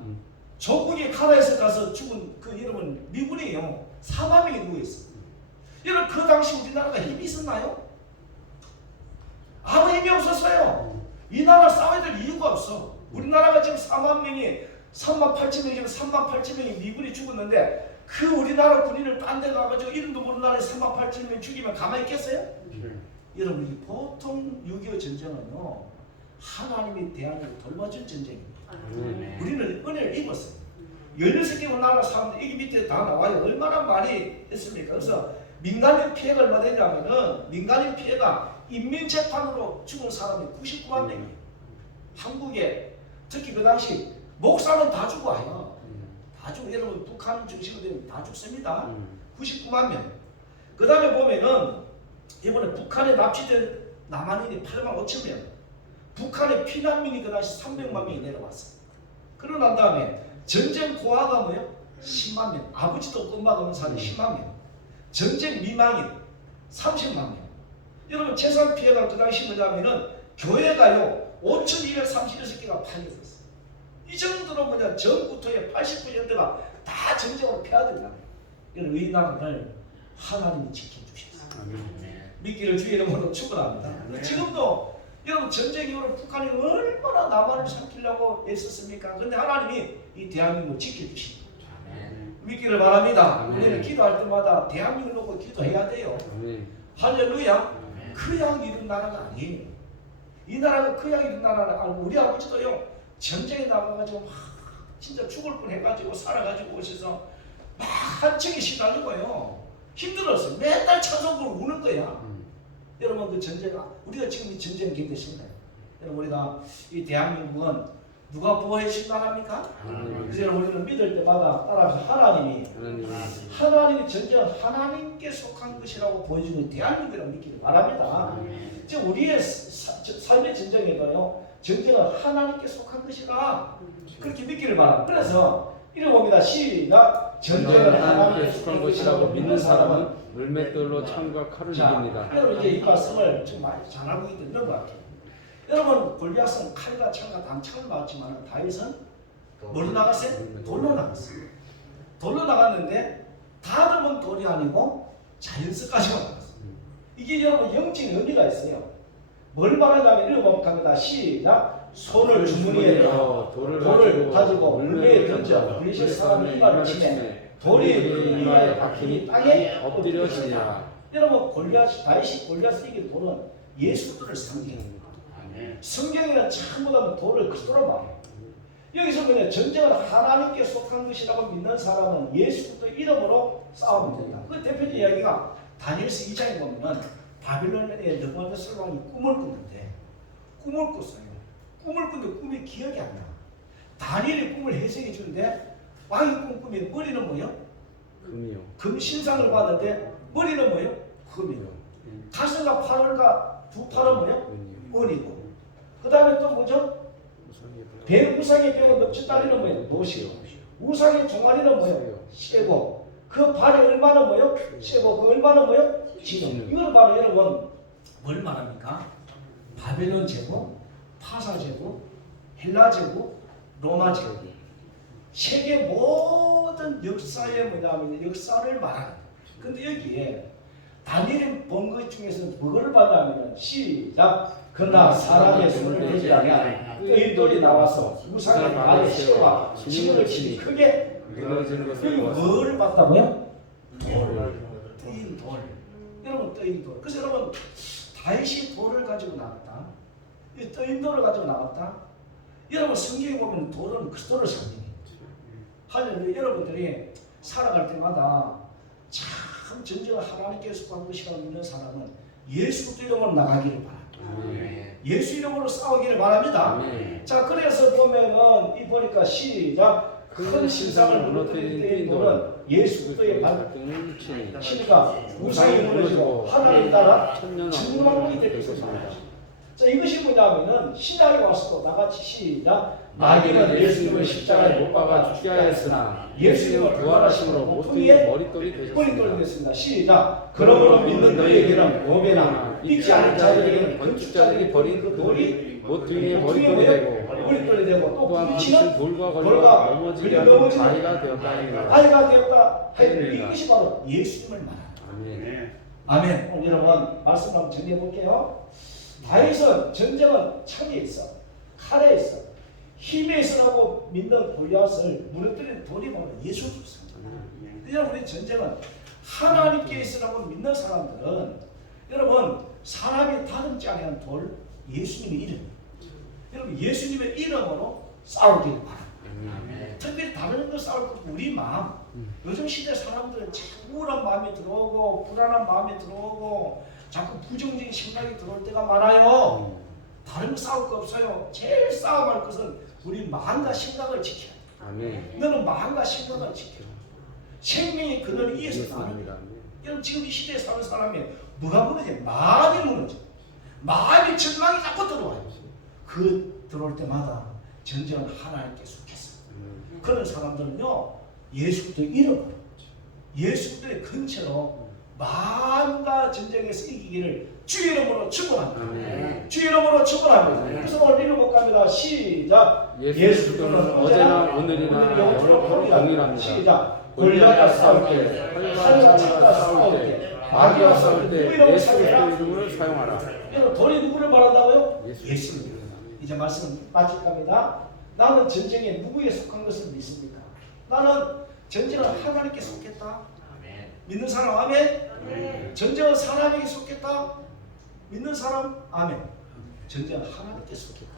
조국이 카나에서 가서 죽은 그 여러분 미군이요 4만 명이 누워 있어. 여러분 그 당시 우리나라가 힘이 있었나요? 아무 힘이 없었어요. 이 나라 싸워야 될 이유가 없어. 우리나라가 지금 3만 명이 3만 8천 명이 3만 8천 명이 미군이 죽었는데 그 우리나라 군인을 딴 데 가가지고 이름도 모르는 나라에 3만 8천 명 죽이면 가만히 있겠어요? 여러분 이 보통 6.25 전쟁은요 하나님이 대한민국을 돌봐준 전쟁입니다. 우리는 은혜를 입었어요. 16개국 나라 사람들 여기 밑에 다 나와요. 얼마나 많이 했습니까? 그래서 민간인 피해가 얼마 되냐면은 민간인 피해가 인민재판으로 죽은 사람이 99만 명이에요. 한국에 특히 그 당시 목사는 다 죽어요. 다 죽어. 여러분 북한 중심으로 되면 다 죽습니다. 99만 명. 그 다음에 보면은 이번에 북한에 납치된 남한인이 8만 5천 명. 북한의 피난민이 그 당시 300만 명이 내려왔어요. 그러고 난 다음에 전쟁 고아가 뭐예요? 10만 명. 아버지도 없고 엄마가 없는 사람이 10만 명. 전쟁 미망인 30만 명. 여러분 재산 피해가 그 당시 뭐냐면은 교회가요 5,236개가 파괴됐어요. 이 정도로 전구토의 80%가 다 전쟁으로 폐하된다. 이런 의나라를 하나님이 지켜주셨어요. 믿기를 주의 이름으로 축원합니다. 지금도 여러분 전쟁 이후로 북한이 얼마나 남한을 삼키려고 애썼습니까? 그런데 하나님이 이 대한민국을 지켜주십니다. 믿기를 바랍니다. 우리는 기도할 때마다 대한민국을 놓고 기도해야 돼요. 할렐루야. 그냥 이런 나라가 아니에요. 이 나라가 그냥 이런 나라가 아니고 우리 아버지도요 전쟁에 나가가지고 막 진짜 죽을 뻔 해가지고 살아가지고 오셔서 막 한층이 시달린 거예요. 힘들었어요. 매달 찬송을 우는 거야. 여러분 그 전쟁, 우리가 지금 이 전쟁 겪으신가요? 여러분 우리가 이 대한민국은 누가 보호해 주신다합니까? 그래서 우리는 믿을 때마다 따라서 하나님이 전쟁은 하나님께 속한 것이라고 보여주는 대한민국이라고 믿기를 바랍니다. 지금 우리의 삶의 전쟁에도요, 전쟁은 하나님께 속한 것이라 그렇게 믿기를 바랍니다. 그래서 이래 봅니다. 시작. 전쟁은 하나님께 속한 것이라고 믿는 사람은 물맷돌로 창과 칼을 이깁니다. 여러분 이제 이 말씀을 좀 많이 잘 알고 있는 것 같아요. 여러분 골리앗은 칼과 창과 단창을 맞았지만 다윗은 뭘로 나갔어요? 돌로 나갔어요. 돌로 나갔는데 다듬은 돌이 아니고 자연스까지만 나갔어요. 이게 여러분 영적인 의미가 있어요. 뭘 말하냐면 읽어봅니다. 시작. 손을 주머니에 넣어 돌을 가지고 물매에 던져 블리셋 사람이 이마를 치매 돌이 그 이마에 박히니 땅에 엎드려지니라. 여러분 다윗이 골리앗을 이긴 돌은 예수 그리스도를 상징합니다. 성경에는 전부 다 돌을 그리스도로 말해요. 여기서 그냥 전쟁은 하나님께 속한 것이라고 믿는 사람은 예수 그리스도 이름으로 싸우면 된다. 그 대표적인 이야기가 다니엘서 2장에 보면은 바빌론의 느부갓네살 왕이 꿈을 꿨는데 꿈을 꿨는데 꿈이 기억이 안 나. 다니엘이 꿈을 해석해 주는데 왕이 꿈에 머리는 뭐예요? 금이요. 금 신상을 봤는데 머리는 뭐예요? 금이요. 가슴과 팔과 두 팔은 뭐예요? 은이고. 그 다음에 또 뭐죠? 배 우상의 뼈가 넉지 다리는 뭐예요? 노시고. 우상의 종아리는 뭐예요? 쇠고. 그 발의 얼마는 뭐예요? 쇠고. 그 얼마는 뭐예요? 진흙. 이걸 바로 여러분 뭘 말합니까? 바벨론 제국, 파사 제국, 헬라 제국, 로마 제국. 세계 모든 역사의 뭐냐면 역사를 말하는. 근데 여기에 다니엘이 본 것 중에서 뭐를 봤냐면 시작. 그러나 사람의 손을 대지 아니하니 뜰돌이 나와서 우상의 발에 씌워 진흙을 치니 크게 무너지는 여기 것을 뭐를 봤다고요? 뜨인 돌. 여러분 뜨인 돌. 그래서 여러분 다윗이 돌을 가지고 나갔다. 이 뜨인 돌을 가지고 나갔다. 여러분 성경에 보면 돌은 그리스도를 상징해요. 하여튼 여러분들이 살아갈 때마다 참 전쟁을 하나님께 속한 것이라고 믿는 사람은 예수 이름으로 나가기를 바랍니다. 예수 이름으로 싸우기를 바랍니다. 자, 그래서 보면은 이 보니까 시작. 큰 신상을 무너뜨린 뜨인 돌은 예수 그리스도의 발등을 치니까 우상이 무너지고 하나님 따라 천만국이 될 것입니다. 자, 이것이 뭐냐면은 신약에 와서도 나같이 시작. 마귀는 예수님을 십자가에 못 박아 죽게 하였으나 예수님을 부활하심으로 모퉁이에 머릿돌이 되셨습니다. 시작. 그러므로 믿는 너희에게는 오매나 믿지 않은 자들에게는 건축자들이 버린 그 돌이 모퉁이에 머릿돌이 되고 또한 빛은 돌과 걸려 넘어지게 하는 바위가 되었다 하였느니라. 이것이 바로 예수님을 말합니다. 아멘. 오늘 여러분 말씀 한번 정리해 볼게요. 다윗은 전쟁은 창에 있어, 칼에 있어, 힘에 있으라고 믿는 골리앗을 무너뜨리는 돌이 바로 예수 그리스도입니다. 여러분 우리 전쟁은 하나님께 있으라고 믿는 사람들은 여러분 사람이 다듬지 않은 돌 예수님의 이름. 여러분 예수님의 이름으로 싸우기를 바랍니다. 특별히 다른 거 싸울 것 우리 마음. 요즘 시대 사람들은 자꾸 우울한 마음이 들어오고 불안한 마음이 들어오고 자꾸 부정적인 생각이 들어올 때가 많아요. 다른 거 싸울 거 없어요. 제일 싸움할 것은 우리 마음과 생각을 지켜야 돼. 너는 마음과 생각을 지켜. 생명의 근원을 위해서 사는 거야. 여러분 지금 이 시대에 사는 사람이 뭐가 무너져? 마음이 무너져. 마음이 절망이 자꾸 들어와요. 그 들어올 때마다 전쟁은 하나님께 속했어. 그런 사람들은요 예수 그리스도 이름으로 예수 그리스도의 근처로 마음과 전쟁에서 이기기를 주 이름으로 축원합니다. 주 이름으로 축원합니다. 그래서 오늘 읽어볼까 합니다. 시작. 예수 그리스도는 어제나 오늘이나 영원토록 동일합니다. 시작. 골리앗과 싸울 때, 칼과 창과 싸울 때, 마귀와 싸울 때 예수 그리스도 이름을 사용하라. 여러분 돌이 누구를 말한다고요? 예수님. 이제 말씀 마칠까 합니다. 나는 전쟁에 누구에 속한 것을 믿습니까? 나는 전쟁은 하나님께 속했다. 믿는 사람 아멘. 전쟁은 사람에게 속했다. 믿는 사람 아멘. 전쟁은 하나님께 속했다.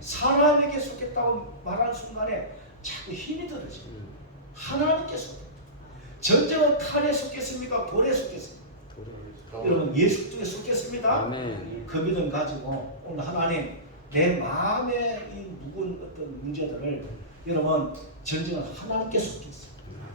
사람에게 속했다고 말하는 순간에 자꾸 힘이 들어져. 하나님께 속했다. 전쟁은 칼에 속겠습니까? 돌에 속겠습니까? 여러분 예수 쪽에 속겠습니다. 아멘. 그 믿음 가지고 오늘 하나님 내 마음의 이 묵은 어떤 문제들을 여러분 전쟁은 하나님께 속겠어.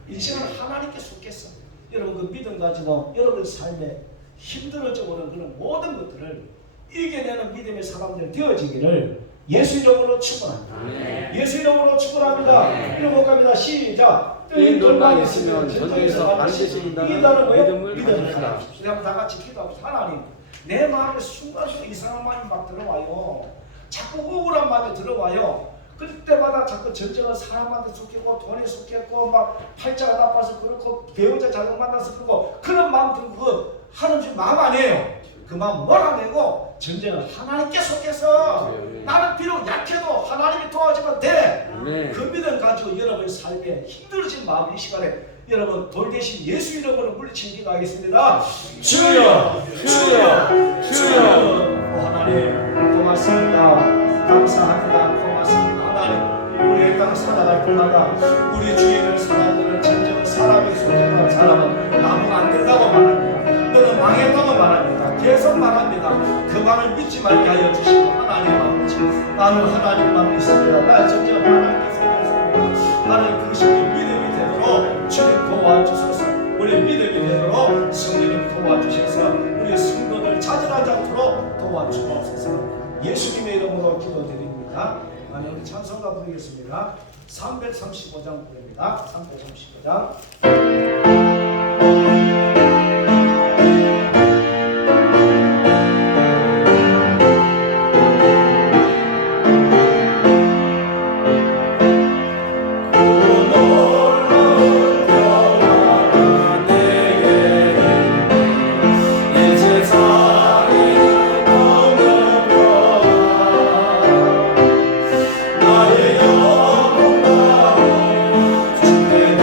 인생은 하나님께 속겠어. 여러분 그 믿음 가지고 여러분 삶에 힘들어져 오는 그런 모든 것들을 이겨내는 믿음의 사람들 되어지기를 예수 이름으로 축원합니다. 예수 이름으로 축원합니다. 이름 갑니다. 시작. 이 놀라 있으면 전쟁에서 반드시 이긴다는 믿음을 가집시다. 그냥 다 같이 기도합시다. 하나님, 내 마음에 순간순간 이상한 마음이 막 들어와요. 자꾸 우울한 마음이 들어와요. 그때마다 자꾸 전쟁은 사람한테 속겠고 돈에 속겠고 막 팔자가 나빠서 그렇고 배우자 잘못 만나서 그렇고 그런 마음 들고 그 하나님 마음 아니에요. 그 마음 몰아내고 전쟁은 하나님께 속해서 나는 비록 약해도 하나님이 도와주면 돼. 그 믿음 가지고 여러분의 삶에 힘들어진 마음 이 시간에 여러분 돌 대신 예수 이름으로 물리치기 기도하겠습니다. 주여 주여 주여. 하나님 고맙습니다. 감사합니다. 고맙습니다. 하나님 우리의 땅 살아갈 때마다 우리 주위를 살아가는 전쟁은 사람이 속해간 사람은 나무가 안 된다고 말합니다. 너는 망했다고 말합니다. 계속 말합니다. 그 말을 믿지 말게 하여 주시고 하나님 아버지 나는 하나님만 믿습니다. 나의 전쟁은 하나님께서 하셨습니다. 나는 그것이 믿음이 되도록 주님 도와주소서. 우리 믿음이 되도록 성령님 도와주셔서 우리 성도들 자절하지 않도록 도와주옵소서. 예수님의 이름으로 기도드립니다. 우리 찬송가 부르겠습니다. 335장 부릅니다. 335장. 나의 영혼아 주의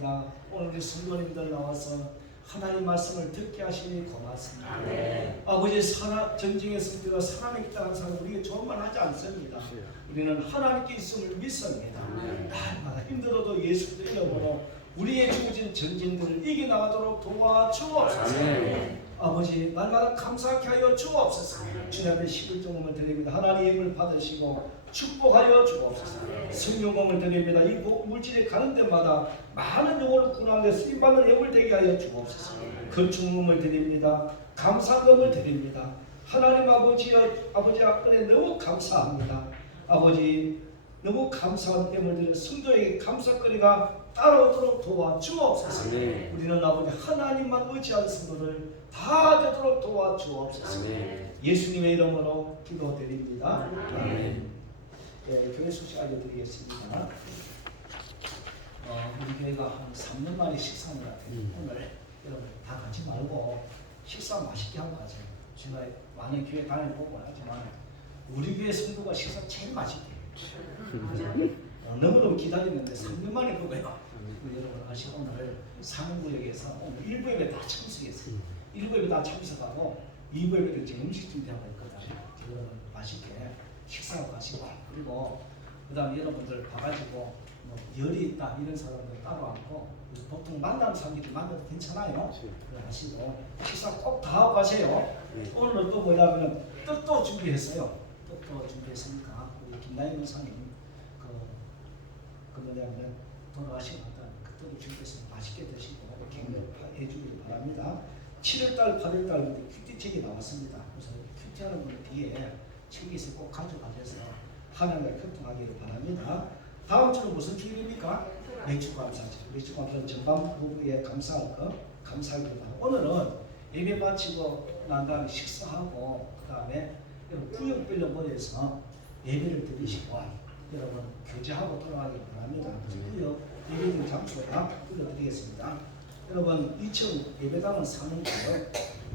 감사합니다. 오늘 우리 성도님들 나와서 하나님 말씀을 듣게 하시니 고맙습니다. 아버지 전쟁의 성도가 살아있다는 사람 우리가 좋은 말 하지 않습니다. 우리는 하나님께 있음을 믿습니다. 날마다 힘들어도 예수 이름으로 우리의 주어진 전쟁들을 이겨나가도록 도와주옵소서. 아버지 날마다 감사하게 하여 주옵소서. 주님의 11종을 드립니다. 하나님의 힘을 받으시고 축복하여 주옵소서. 성령공을 드립니다. 이 물질이 가는 데마다 많은 영혼을 구원하는 데 쓰임받는 영을 되게 하여 주옵소서. 건축금을 드립니다. 감사금을 드립니다. 하나님 아버지의 은혜 너무 감사합니다. 아버지 너무 감사한 때문에 성도에게 감사거리가 따라오도록 도와주옵소서. 우리는 아버지 하나님만 의지하는 성도를 다 되도록 도와주옵소서. 예수님의 이름으로 기도드립니다. 아멘. 교회 소식 알려드리겠습니다. 우리 교회가 한 3년 만에 식사를 같아요. 오늘 여러분 다 가지 말고 식사 맛있게 하고 가세요. 제가 많은 교회 다녀보고 하지만 우리 교회 성도가 식사 제일 맛있게 해요. 너무너무 기다렸는데 3년 만에 보고요. 여러분 아시 오늘 상구역에서 오늘 1부 예배 다 참석했어요. 1부 예배 다 참석하고 2부 예배를 지금 음식 준비하고 있거든요. 여러분 맛있게 식사하고 가시고 그리고 그 다음에 여러분들 봐가지고 뭐 열이 있다 이런 사람들 따로 않고 보통 만나는 사람들이 만나도 괜찮아요. 그래 하시고 식사 꼭 다 하고 가세요. 오늘은 또 뭐냐면 떡도 준비했어요. 떡도 준비했으니까 우리 김나영 목사님 그 뭐냐면 돌아가시고 나서 그 떡을 준비해서 맛있게 드시고 격려해 주기를 바랍니다. 7월달 8월달 큐티책이 나왔습니다. 그래서 큐티하는 분들 뒤에 책이 있으면 꼭 가져가셔서 하나님과 교통하기를 바랍니다. 다음 주는 무슨 주일입니까? 매주감사절. 매주감사는 전반 부부에 감사할 거 감사하기를 바랍니다. 오늘은 예배 마치고 난 다음에 식사하고 그 다음에 구역별로 모여서 예배를 드리시고 여러분 교제하고 돌아가기를 바랍니다. 구역 예배드린 장소에다 불러드리겠습니다. 여러분 2층 예배당은 3호고요.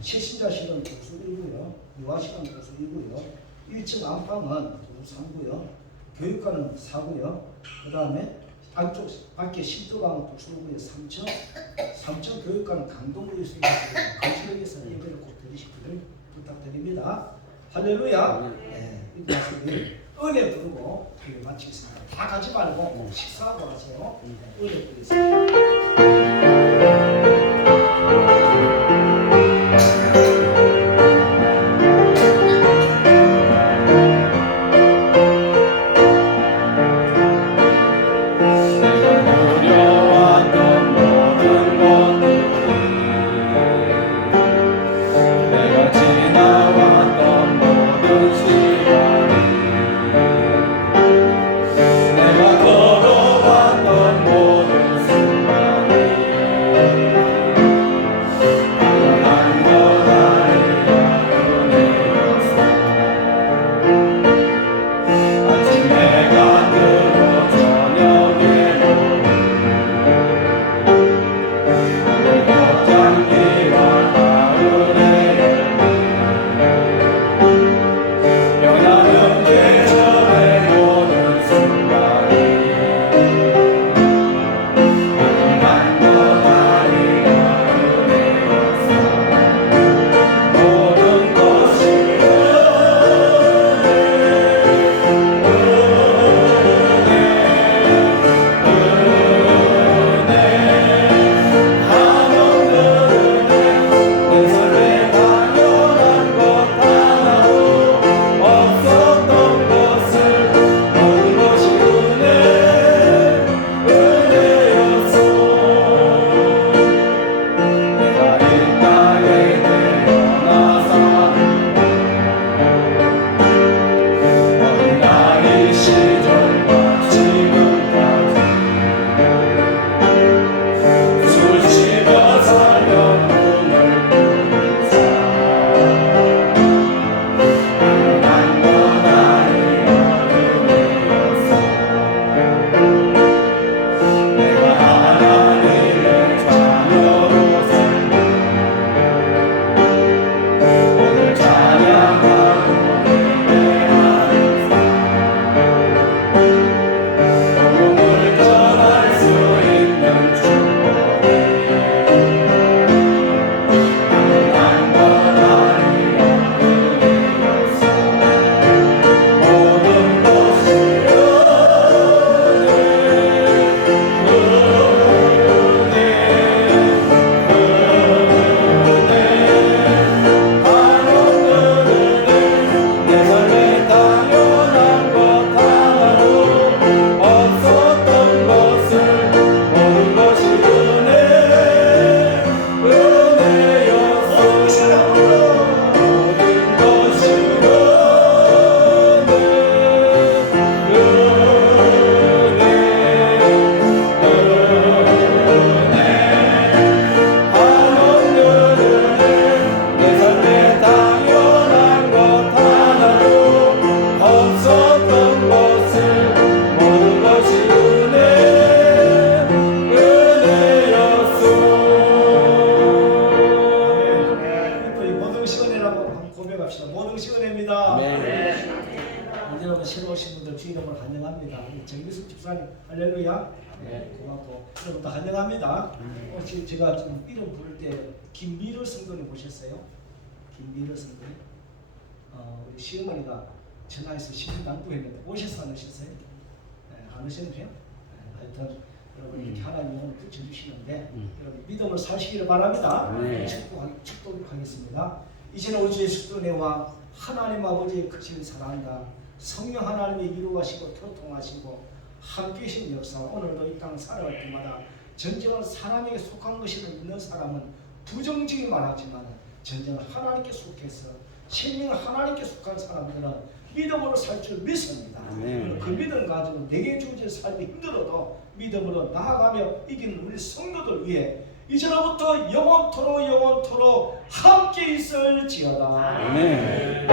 최신자실은 도수 1구요. 유아실은 도수 2구요. 1층 안방은 도수 3구요. 교육관은 4구요. 그 다음에 안쪽 밖에 신도방은 도수 5구요. 3층 교육관은 강동구에 있습니다. 거실에서 예배를 꼭 드리시기를 부탁드립니다. 할렐루야. 이 말씀을 은혜 부르고 예배 마치겠습니다. 다 가지 말고 식사하고 가세요. 은혜 부르겠습니다. 내가 걸어왔던 모든 순간 여러분 환영합니다. 정기숙 집사님 할렐루야. 네, 고맙고 여러분 다 환영합니다. 제가 지금 이름 부를 때 김미러 성도님 보셨어요? 김미러 성도님. 우리 시어머니가 전화해서 신부 당부했는데 오셨어 안 오셨어요? 네, 안 오셨네요. 네, 하여튼 여러분 이렇게 하나님 영을 붙여주시는데 여러분 믿음을 사시기를 바랍니다. 축복하겠습니다. 이제는 우리 주 예수 그리스도의 은혜와 하나님 아버지의 크신 사랑과 성령 하나님의 이루하시고 교통하시고 함께하신 역사 오늘도 이 땅 살아갈 때마다 전쟁은 사람에게 속한 것이라 믿는 사람은 부정적인 말하지만 전쟁은 하나님께 속해서 생명은 하나님께 속한 사람들은 믿음으로 살 줄 믿습니다. 그 믿음 가지고 내게 주어진 삶이 힘들어도 믿음으로 나아가며 이기는 우리 성도들 위해 이제로부터 영원토록 함께 있을지어다. 아멘.